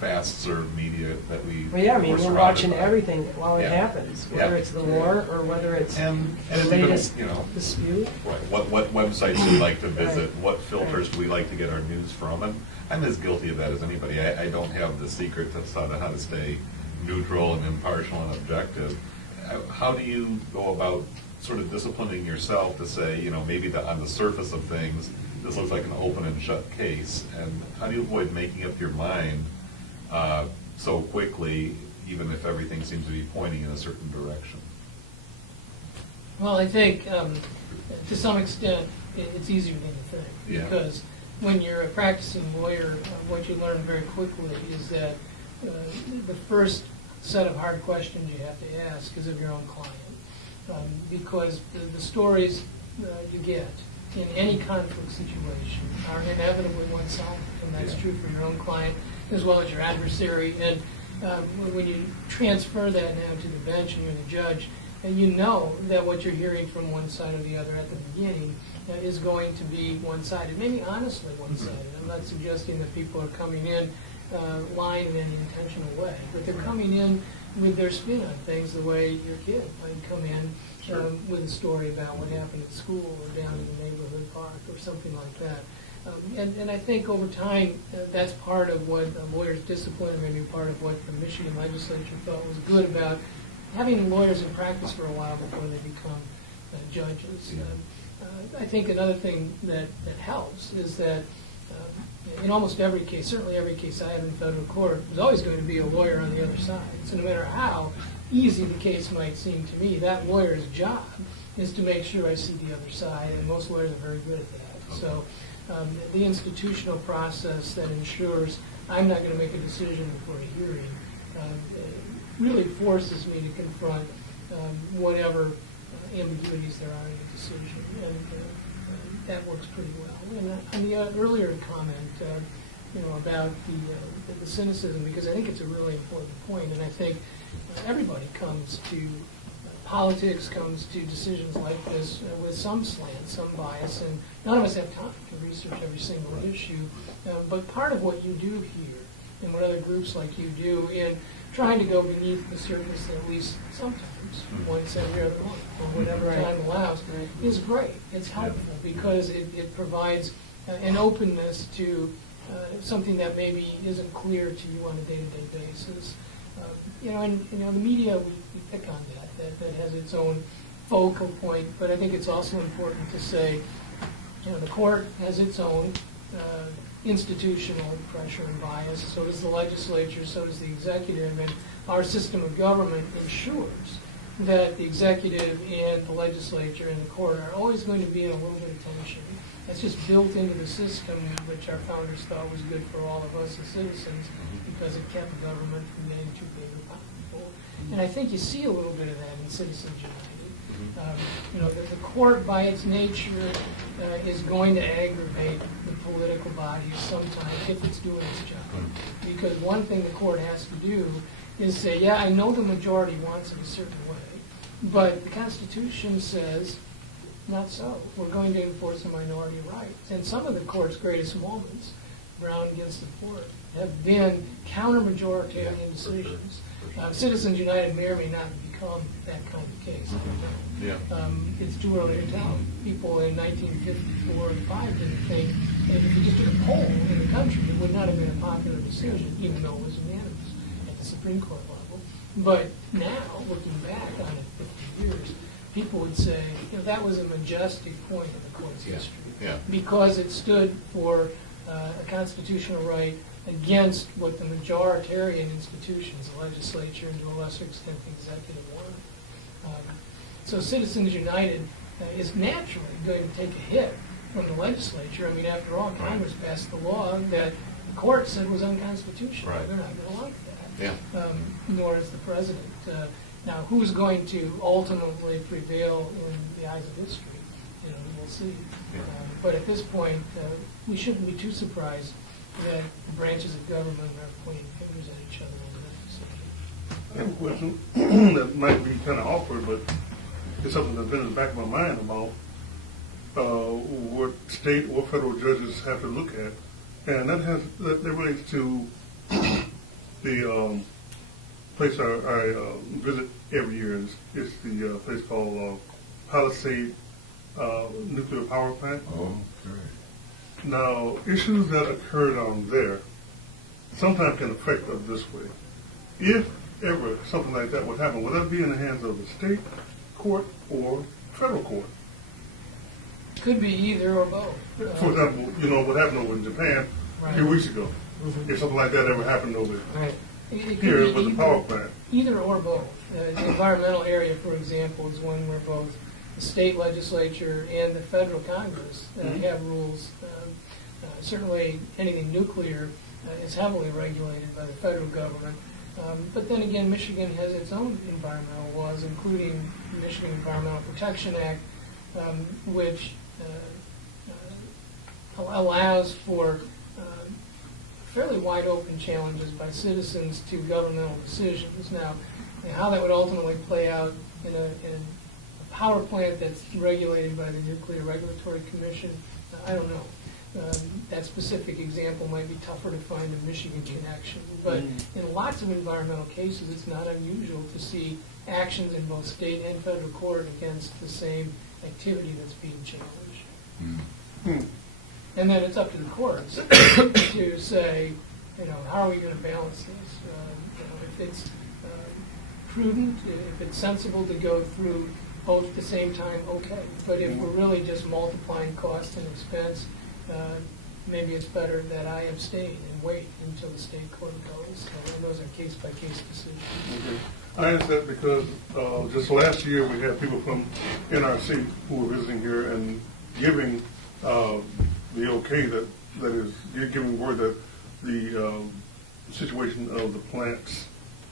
fast serve media that we. Well, yeah, I mean, we're surrounded watching by. everything while it Yeah. happens, whether Yeah. it's the war or whether it's And the it's even, latest dispute. Right. What websites do we like to visit? Right. What filters do we like to get our news from? And I'm as guilty of that as anybody. I don't have the secret to how to stay neutral and impartial and objective. How do you go about sort of disciplining yourself to say, maybe on the surface of things, this looks like an open and shut case, and how do you avoid making up your mind so quickly, even if everything seems to be pointing in a certain direction? Well, I think to some extent it's easier than you think. Yeah. Because when you're a practicing lawyer, what you learn very quickly is that the first set of hard questions you have to ask is of your own client. Because the stories you get in any conflict situation are inevitably one-sided, and that's true for your own client as well as your adversary. And when you transfer that now to the bench and you're the judge, and you know that what you're hearing from one side or the other at the beginning is going to be one-sided, maybe honestly one-sided. I'm not suggesting that people are coming in lying in any intentional way, but they're coming in with their spin on things the way your kid might come in with a story about what happened at school or down in the neighborhood park or something like that. And I think over time, that's part of what lawyers' discipline, maybe part of what the Michigan legislature thought was good about having lawyers in practice for a while before they become judges. I think another thing that helps is that in almost every case, certainly every case I have in federal court, there's always going to be a lawyer on the other side. So no matter how easy the case might seem to me, that lawyer's job is to make sure I see the other side, and most lawyers are very good at that. So the institutional process that ensures I'm not going to make a decision before a hearing really forces me to confront whatever ambiguities there are in a decision, and that works pretty well. And on the earlier comment, about the cynicism, because I think it's a really important point, and I think everybody comes to politics, comes to decisions like this with some slant, some bias, and none of us have time to research every single issue. But part of what you do here, and what other groups like you do, in trying to go beneath the surface at least sometimes, once every other month, or whatever time allows, is great. It's helpful because it provides an openness to something that maybe isn't clear to you on a day-to-day basis. The media, we pick on that has its own focal point, but I think it's also important to say, the court has its own institutional pressure and bias, so does the legislature, so does the executive, and our system of government ensures that the executive and the legislature and the court are always going to be in a little bit of tension. That's just built into the system, which our founders thought was good for all of us as citizens, because it kept the government from getting too big or powerful. And I think you see a little bit of that in Citizens United. The court, by its nature, is going to aggravate the political bodies sometimes if it's doing its job. Because one thing the court has to do is say, yeah, I know the majority wants it a certain way, but the Constitution says, not so. We're going to enforce a minority rights. And some of the court's greatest moments, Brown against the Fort, have been counter-majoritarian decisions. Citizens United may or may not become that kind of case. I don't know. It's too early to tell. People in 1954 and 5 didn't think that if you just did a poll in the country, it would not have been a popular decision, even though it was unanimous at the Supreme Court level. But now, looking back on it 50 years, people would say, that was a majestic point in the court's history. Because it stood for a constitutional right against what the majoritarian institutions, the legislature, and to a lesser extent the executive wanted. So Citizens United is naturally going to take a hit from the legislature. I mean, after all, Congress passed the law that the court said was unconstitutional. Right. They're not going to like that. Nor is the president. Now, who's going to ultimately prevail in the eyes of history? We'll see. But at this point, we shouldn't be too surprised that the branches of government are pointing fingers at each other over that decision. I have a question that might be kind of awkward, but it's something that's been in the back of my mind about what state or federal judges have to look at, and that relates to the place I visit every year. It's the place called Palisade Nuclear Power Plant. Oh, okay. Now, issues that occur down there sometimes can affect us this way. If ever something like that would happen, would that be in the hands of the state court or federal court? Could be either or both. For example, what happened over in Japan a few weeks ago. If something like that ever happened over here with the power plant. Either or both. The environmental area, for example, is one where both the state legislature and the federal Congress have rules. Certainly anything nuclear is heavily regulated by the federal government. But then again, Michigan has its own environmental laws, including the Michigan Environmental Protection Act, which allows for fairly wide open challenges by citizens to governmental decisions. Now, how that would ultimately play out in a power plant that's regulated by the Nuclear Regulatory Commission, I don't know. That specific example might be tougher to find a Michigan connection. But in lots of environmental cases, it's not unusual to see actions in both state and federal court against the same activity that's being challenged. And then it's up to the courts to say, how are we going to balance this? If it's prudent, if it's sensible to go through both at the same time, okay. But if we're really just multiplying cost and expense, maybe it's better that I abstain and wait until the state court goes. So those are case-by-case decisions. Okay. I ask that because just last year we had people from NRC who were visiting here and giving the okay that is giving word that the situation of the plants,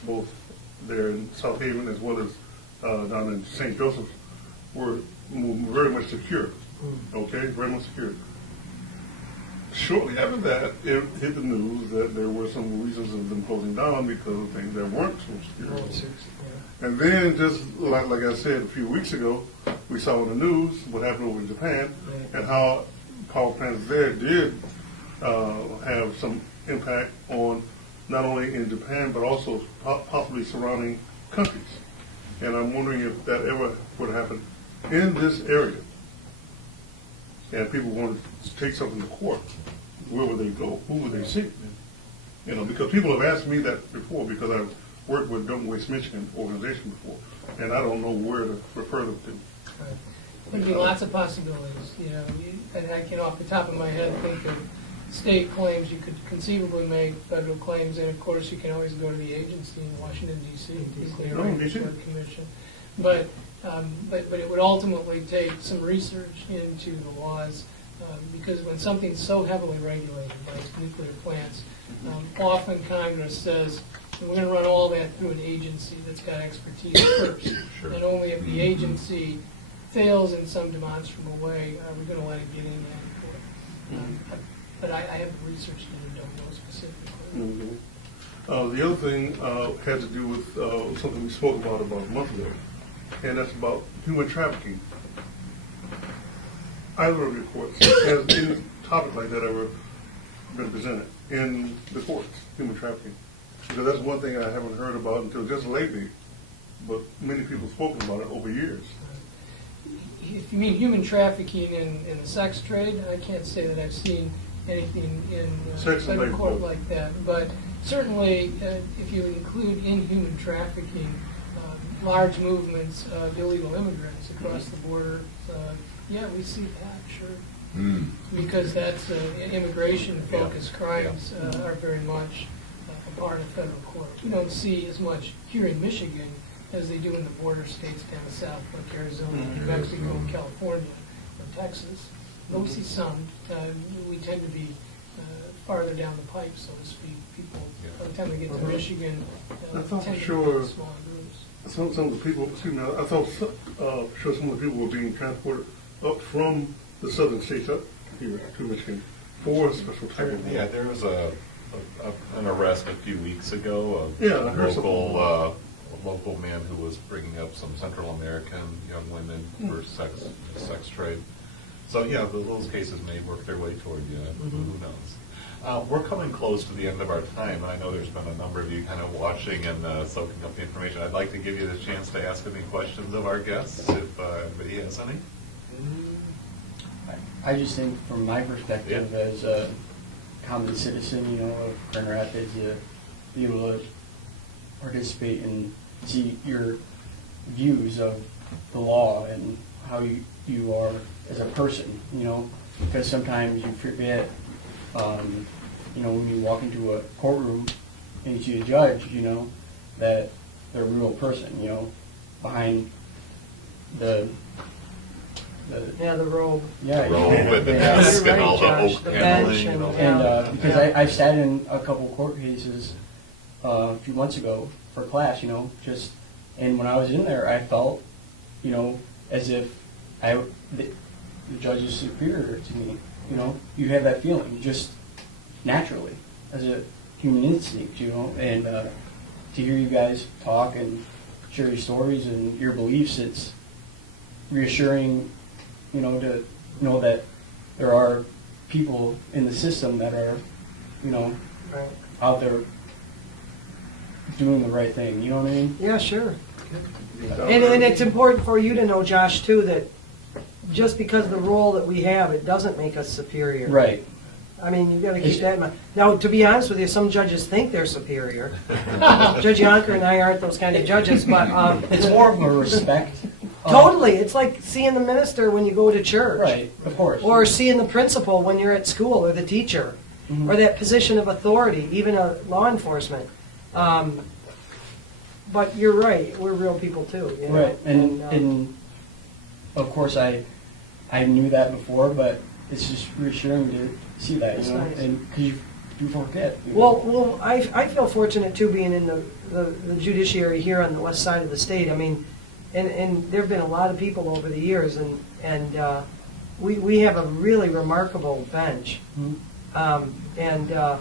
both there in South Haven as well as down in St. Joseph, were very much secure. Okay, very much secure. Shortly after that, it hit the news that there were some reasons of them closing down because of things that weren't so secure. And then, just like I said a few weeks ago, we saw on the news what happened over in Japan and how power plants there did have some impact on not only in Japan but also possibly surrounding countries. And I'm wondering if that ever would happen in this area. And people want to take something to court. Where would they go? Who would they see? Because people have asked me that before because I've worked with Don't Waste Michigan organization before, and I don't know where to refer them to. There'd be lots of possibilities, and I can off the top of my head think of state claims you could conceivably make, federal claims, and of course you can always go to the agency in Washington, D.C., Nuclear Regulatory Commission. But it would ultimately take some research into the laws, because when something's so heavily regulated like nuclear plants, often Congress says, we're going to run all that through an agency that's got expertise first. Sure. And only if the agency fails in some demonstrable way are we going to let it get in that court. But I haven't researched it and don't know specifically. The other thing had to do with something we spoke about a month ago, and that's about human trafficking. Either of your courts has any topic like that ever been presented in the courts, human trafficking? Because that's one thing I haven't heard about until just lately, but many people have spoken about it over years. If you mean human trafficking in the sex trade, I can't say that I've seen anything in federal court like that. But certainly, if you include in human trafficking large movements of illegal immigrants across the border, yeah, we see that, sure. Because that's immigration-focused crimes are very much a part of federal court. We don't see as much here in Michigan as they do in the border states down south, like Arizona, New Mexico, California, or Texas. Though we see some, we tend to be farther down the pipe, so to speak. People, by the time they get to Michigan, I thought tend for to be sure in smaller groups. some of the people, excuse me, I thought sure some of the people were being transported up from the southern states up here to Michigan for a special type of Yeah, there was an arrest a few weeks ago of Yeah, I heard a local man who was bringing up some Central American young women for sex trade. So yeah, those cases may work their way toward you. Who knows? We're coming close to the end of our time, and I know there's been a number of you kind of watching and soaking up the information. I'd like to give you the chance to ask any questions of our guests, if anybody has any. I just think from my perspective as a common citizen, of Grand Rapids, be able to participate and see your views of the law and how you are as a person, because sometimes you forget, when you walk into a courtroom and you see a judge, that they're a real person, behind the robe. Yeah, The robe with the desk and all the oak The paneling. bench and- and because I've sat in a couple court cases a few months ago for class, and when I was in there, I felt, as if the judge is superior to me. You have that feeling just naturally as a human instinct, and to hear you guys talk and share your stories and your beliefs, it's reassuring, to know that there are people in the system that are, Right. out there doing the right thing. You know what I mean? Yeah, sure. And it's important for you to know, Josh, too, that just because of the role that we have, it doesn't make us superior. Right. I mean, you've got to keep that in mind. Now, to be honest with you, some judges think they're superior. Judge Yonker and I aren't those kind of judges, but It's more of a respect. totally, it's like seeing the minister when you go to church. Right, of course. Or seeing the principal when you're at school, or the teacher, Mhm. or that position of authority, even a law enforcement. But you're right, we're real people too. Right, and of course I knew that before, but it's just reassuring to see that, It's nice. and because you forget. Well, I feel fortunate too, being in the judiciary here on the west side of the state. I mean, and there've been a lot of people over the years, and we have a really remarkable bench, Mhm. and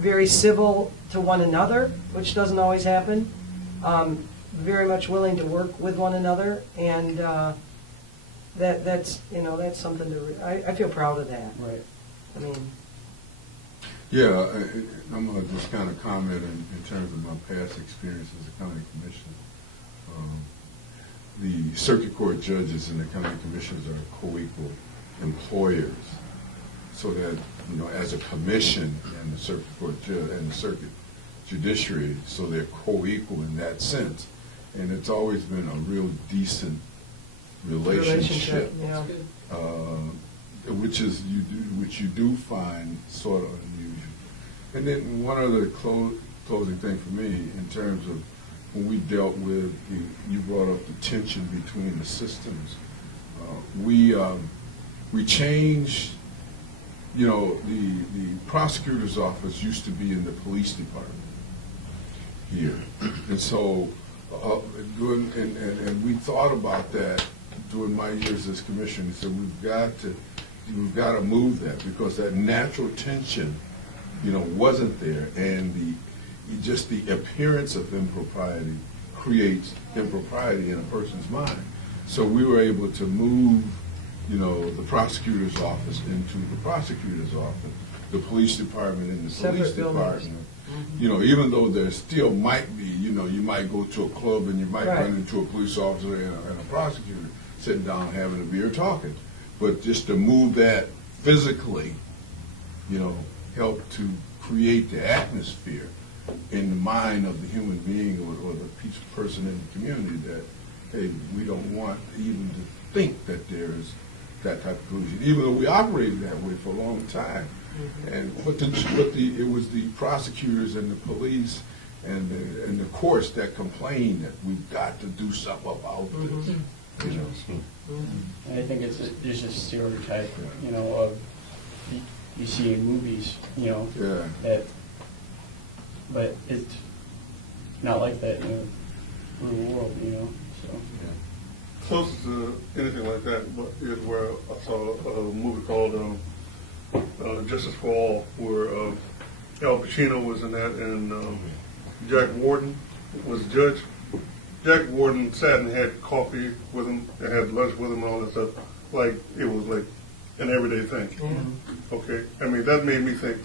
very civil to one another, which doesn't always happen. Very much willing to work with one another, and that's something to. I feel proud of that. Right. I mean. Yeah, I'm going to just kind of comment in terms of my past experience as a county commissioner. The circuit court judges and the county commissioners are co-equal employers, so that, as a commission and the circuit court judge and the circuit judiciary, so they're co-equal in that sense. And it's always been a real decent relationship. Yeah. Which you do find sort of unusual. And then one other closing thing for me, in terms of when we dealt with, you brought up the tension between the systems. We changed, the prosecutor's office used to be in the police department here. And so, and we thought about that during my years as commissioner. We said, we've got to move that, because that natural tension, wasn't there, and just the appearance of impropriety creates impropriety in a person's mind. So we were able to move, the prosecutor's office into the prosecutor's office, the police department in the Separate police buildings. department. Even though there still might be, you might go to a club and you might Right. run into a police officer and a prosecutor sitting down having a beer talking. But just to move that physically, help to create the atmosphere in the mind of the human being or the person in the community that, hey, we don't want even to think that there's that type of collusion, even though we operated that way for a long time. But it was the prosecutors and the police and the courts that complained that we've got to do something about this. And I think there's a stereotype, of you see in movies, Yeah. that, but it's not like that in the real world, so. Closest to anything like that is where I saw a movie called Justice for All, where Al Pacino was in that, and Jack Warden was the judge. Jack Warden sat and had coffee with him and had lunch with him and all that stuff. Like, it was like an everyday thing. Okay? I mean, that made me think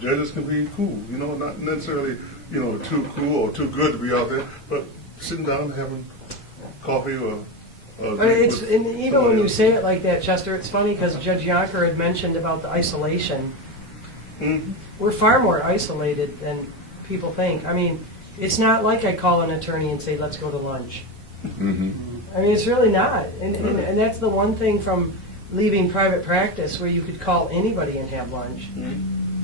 judges can be cool, not necessarily, too cool or too good to be out there, but sitting down and having coffee or But and even when you say it like that, Chester, it's funny because Judge Yonker had mentioned about the isolation. Mhm. We're far more isolated than people think. I mean, it's not like I call an attorney and say, let's go to lunch. Mm-hmm. I mean, it's really not. And that's the one thing from leaving private practice, where you could call anybody and have lunch,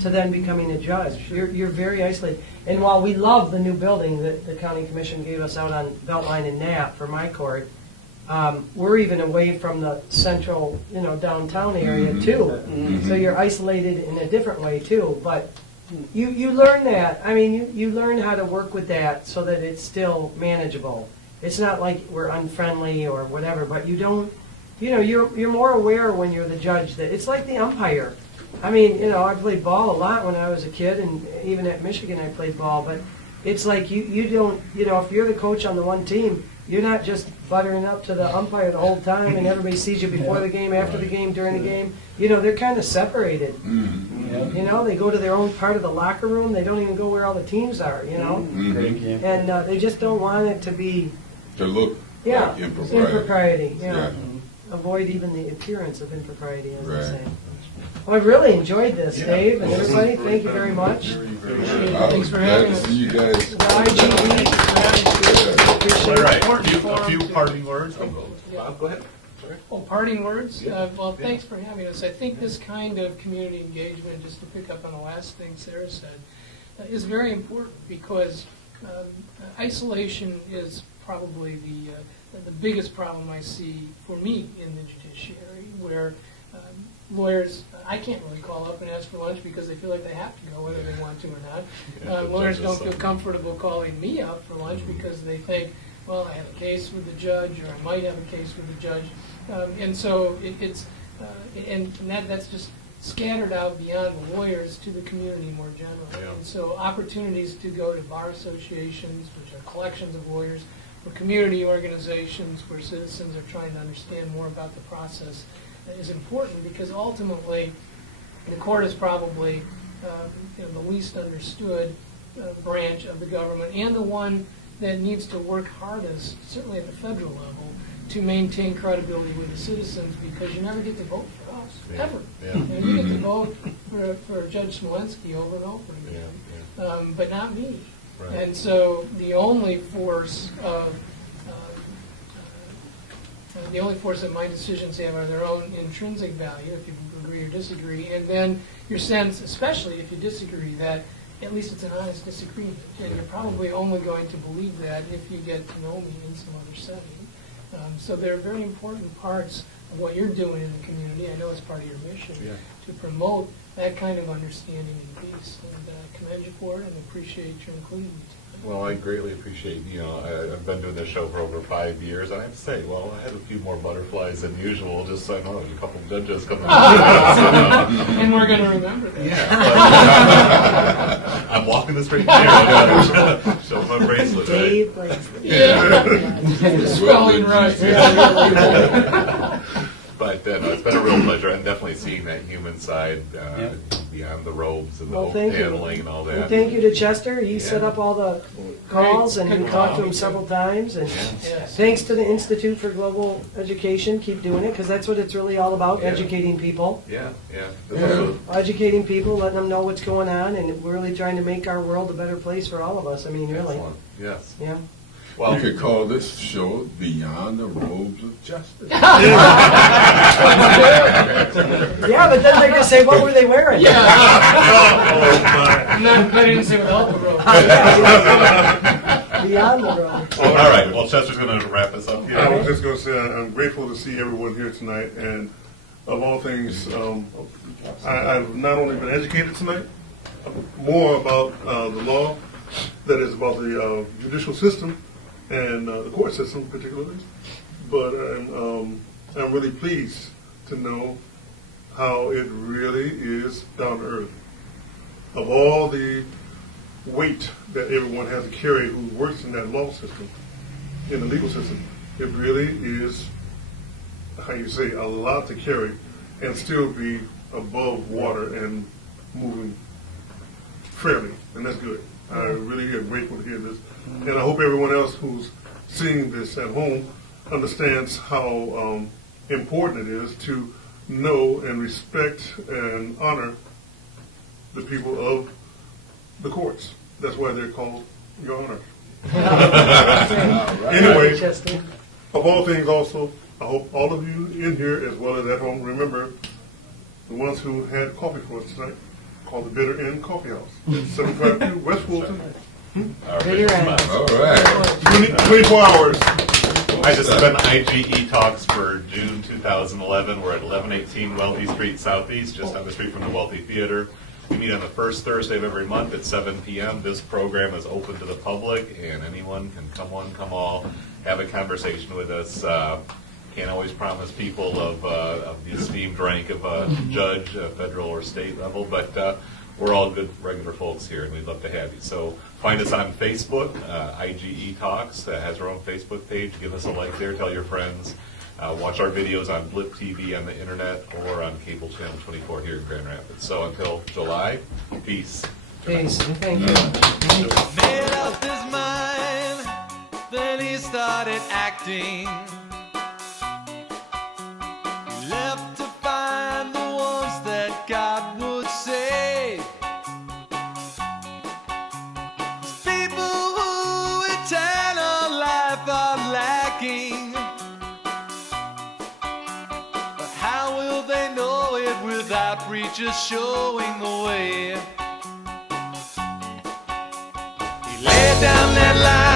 to then becoming a judge. You're very isolated. And while we love the new building that the county commission gave us out on Beltline and Knapp for my court, we're even away from the central, downtown area too. So you're isolated in a different way too. But you learn that. I mean, you learn how to work with that so that it's still manageable. It's not like we're unfriendly or whatever, but you don't, you're more aware when you're the judge that it's like the umpire. I mean, I played ball a lot when I was a kid, and even at Michigan I played ball, but it's like you don't, if you're the coach on the one team, you're not just buttering up to the umpire the whole time and everybody sees you before the game, after the game, during the game. They're kind of separated. They go to their own part of the locker room. They don't even go where all the teams are, And they just don't want it to be... To look Yeah, like impropriety. impropriety, Yeah. Avoid even the appearance of impropriety, as I Right. say. Well, I really enjoyed this, Yeah. Dave, and everybody. Thank you very much. Thanks for Glad having to us. see you guys. The IGE. All right, Important a few forum. parting words. Bob, go ahead. Sorry. Oh, parting words? Yeah. Well, Yeah. thanks for having us. I think this kind of community engagement, just to pick up on the last thing Sarah said, is very important because isolation is probably the biggest problem I see for me in the judiciary, where lawyers, I can't really call up and ask for lunch because they feel like they have to go whether they want to or not. Yeah, the Lawyers judges don't feel say. comfortable calling me up for lunch because they think, well, I have a case with the judge, or I might have a case with the judge. And so that's just scattered out beyond the lawyers to the community more generally. Yeah. And so opportunities to go to bar associations, which are collections of lawyers, or community organizations where citizens are trying to understand more about the process is important, because ultimately the court is probably the least understood branch of the government, and the one that needs to work hardest, certainly at the federal level, to maintain credibility with the citizens, because you never get to vote for us, Yeah, ever. yeah. And you get to vote for Judge Smolensky over and over again, Yeah, but not me. Right. And so the only force that my decisions have are their own intrinsic value, if you agree or disagree, and then your sense, especially if you disagree, that at least it's an honest disagreement, and you're probably only going to believe that if you get to know me in some other setting. So they're very important parts of what you're doing in the community. I know it's part of your mission Yeah. to promote that kind of understanding and peace. And I commend you for it and appreciate your including me tonight. Well, I greatly appreciate, I've been doing this show for over 5 years, and I have to say, well, I had a few more butterflies than usual, just so I know there's a couple of judges coming. And we're going to remember that. Yeah. I'm walking this straight here. Show my bracelet, right? Dave Blakesley. Yeah. Spelling right. But no, it's been a real pleasure, and definitely seeing that human side Yeah. beyond the robes and the Well, whole thank you. handling and all And that. thank you to Chester. He Yeah. set up all the calls, and we Good talked to call. him several times. And Yes. thanks to the Institute for Global Education. Keep doing it, because that's what it's really all about, Yeah. educating people. Yeah. Yeah. Educating people, letting them know what's going on, and we're really trying to make our world a better place for all of us. I mean, really. Excellent. Yes. Yeah. Well, You could call this show Beyond the Robes of Justice. Yeah, but then they're going to say, what were they wearing? Oh, my. I didn't say without the rope. Beyond the road. all right. Well, Chester's going to wrap us up here. I was just going to say, I'm grateful to see everyone here tonight, and of all things, I've not only been educated tonight, more about the law, that is about the judicial system and the court system particularly, but I'm really pleased to know how it really is down to earth. Of all the weight that everyone has to carry who works in that law system, in the legal system, it really is, how you say, a lot to carry and still be above water and moving fairly, and that's good. I really am grateful to hear this, and I hope everyone else who's seeing this at home understands how important it is to know and respect and honor the people of the courts. That's why they're called Your Honor. Anyway, Chester. of all things also, I hope all of you in here as well as at home remember the ones who had coffee for us tonight, called the Bitter End Coffee House, 752 West Fulton, All right. Bitter end. All right. 24 hours. Hi, this has been IGE Talks for June 2011. We're at 1118 Wealthy Street Southeast, just on the street from the Wealthy Theater. We meet on the first Thursday of every month at 7 p.m. This program is open to the public, and anyone can come one, come all, have a conversation with us. Can't always promise people of the esteemed rank of a judge, federal or state level, but we're all good, regular folks here, and we'd love to have you. So find us on Facebook. IGE Talks has our own Facebook page. Give us a like there. Tell your friends. Watch our videos on Blip TV on the internet or on cable channel 24 here in Grand Rapids. So until July, peace. Peace. Thank you. Made up his mind, then he started acting. He left to find the ones that God would save. These people who eternal life are lacking. But how will they know it without preachers showing the way? Lay down that line.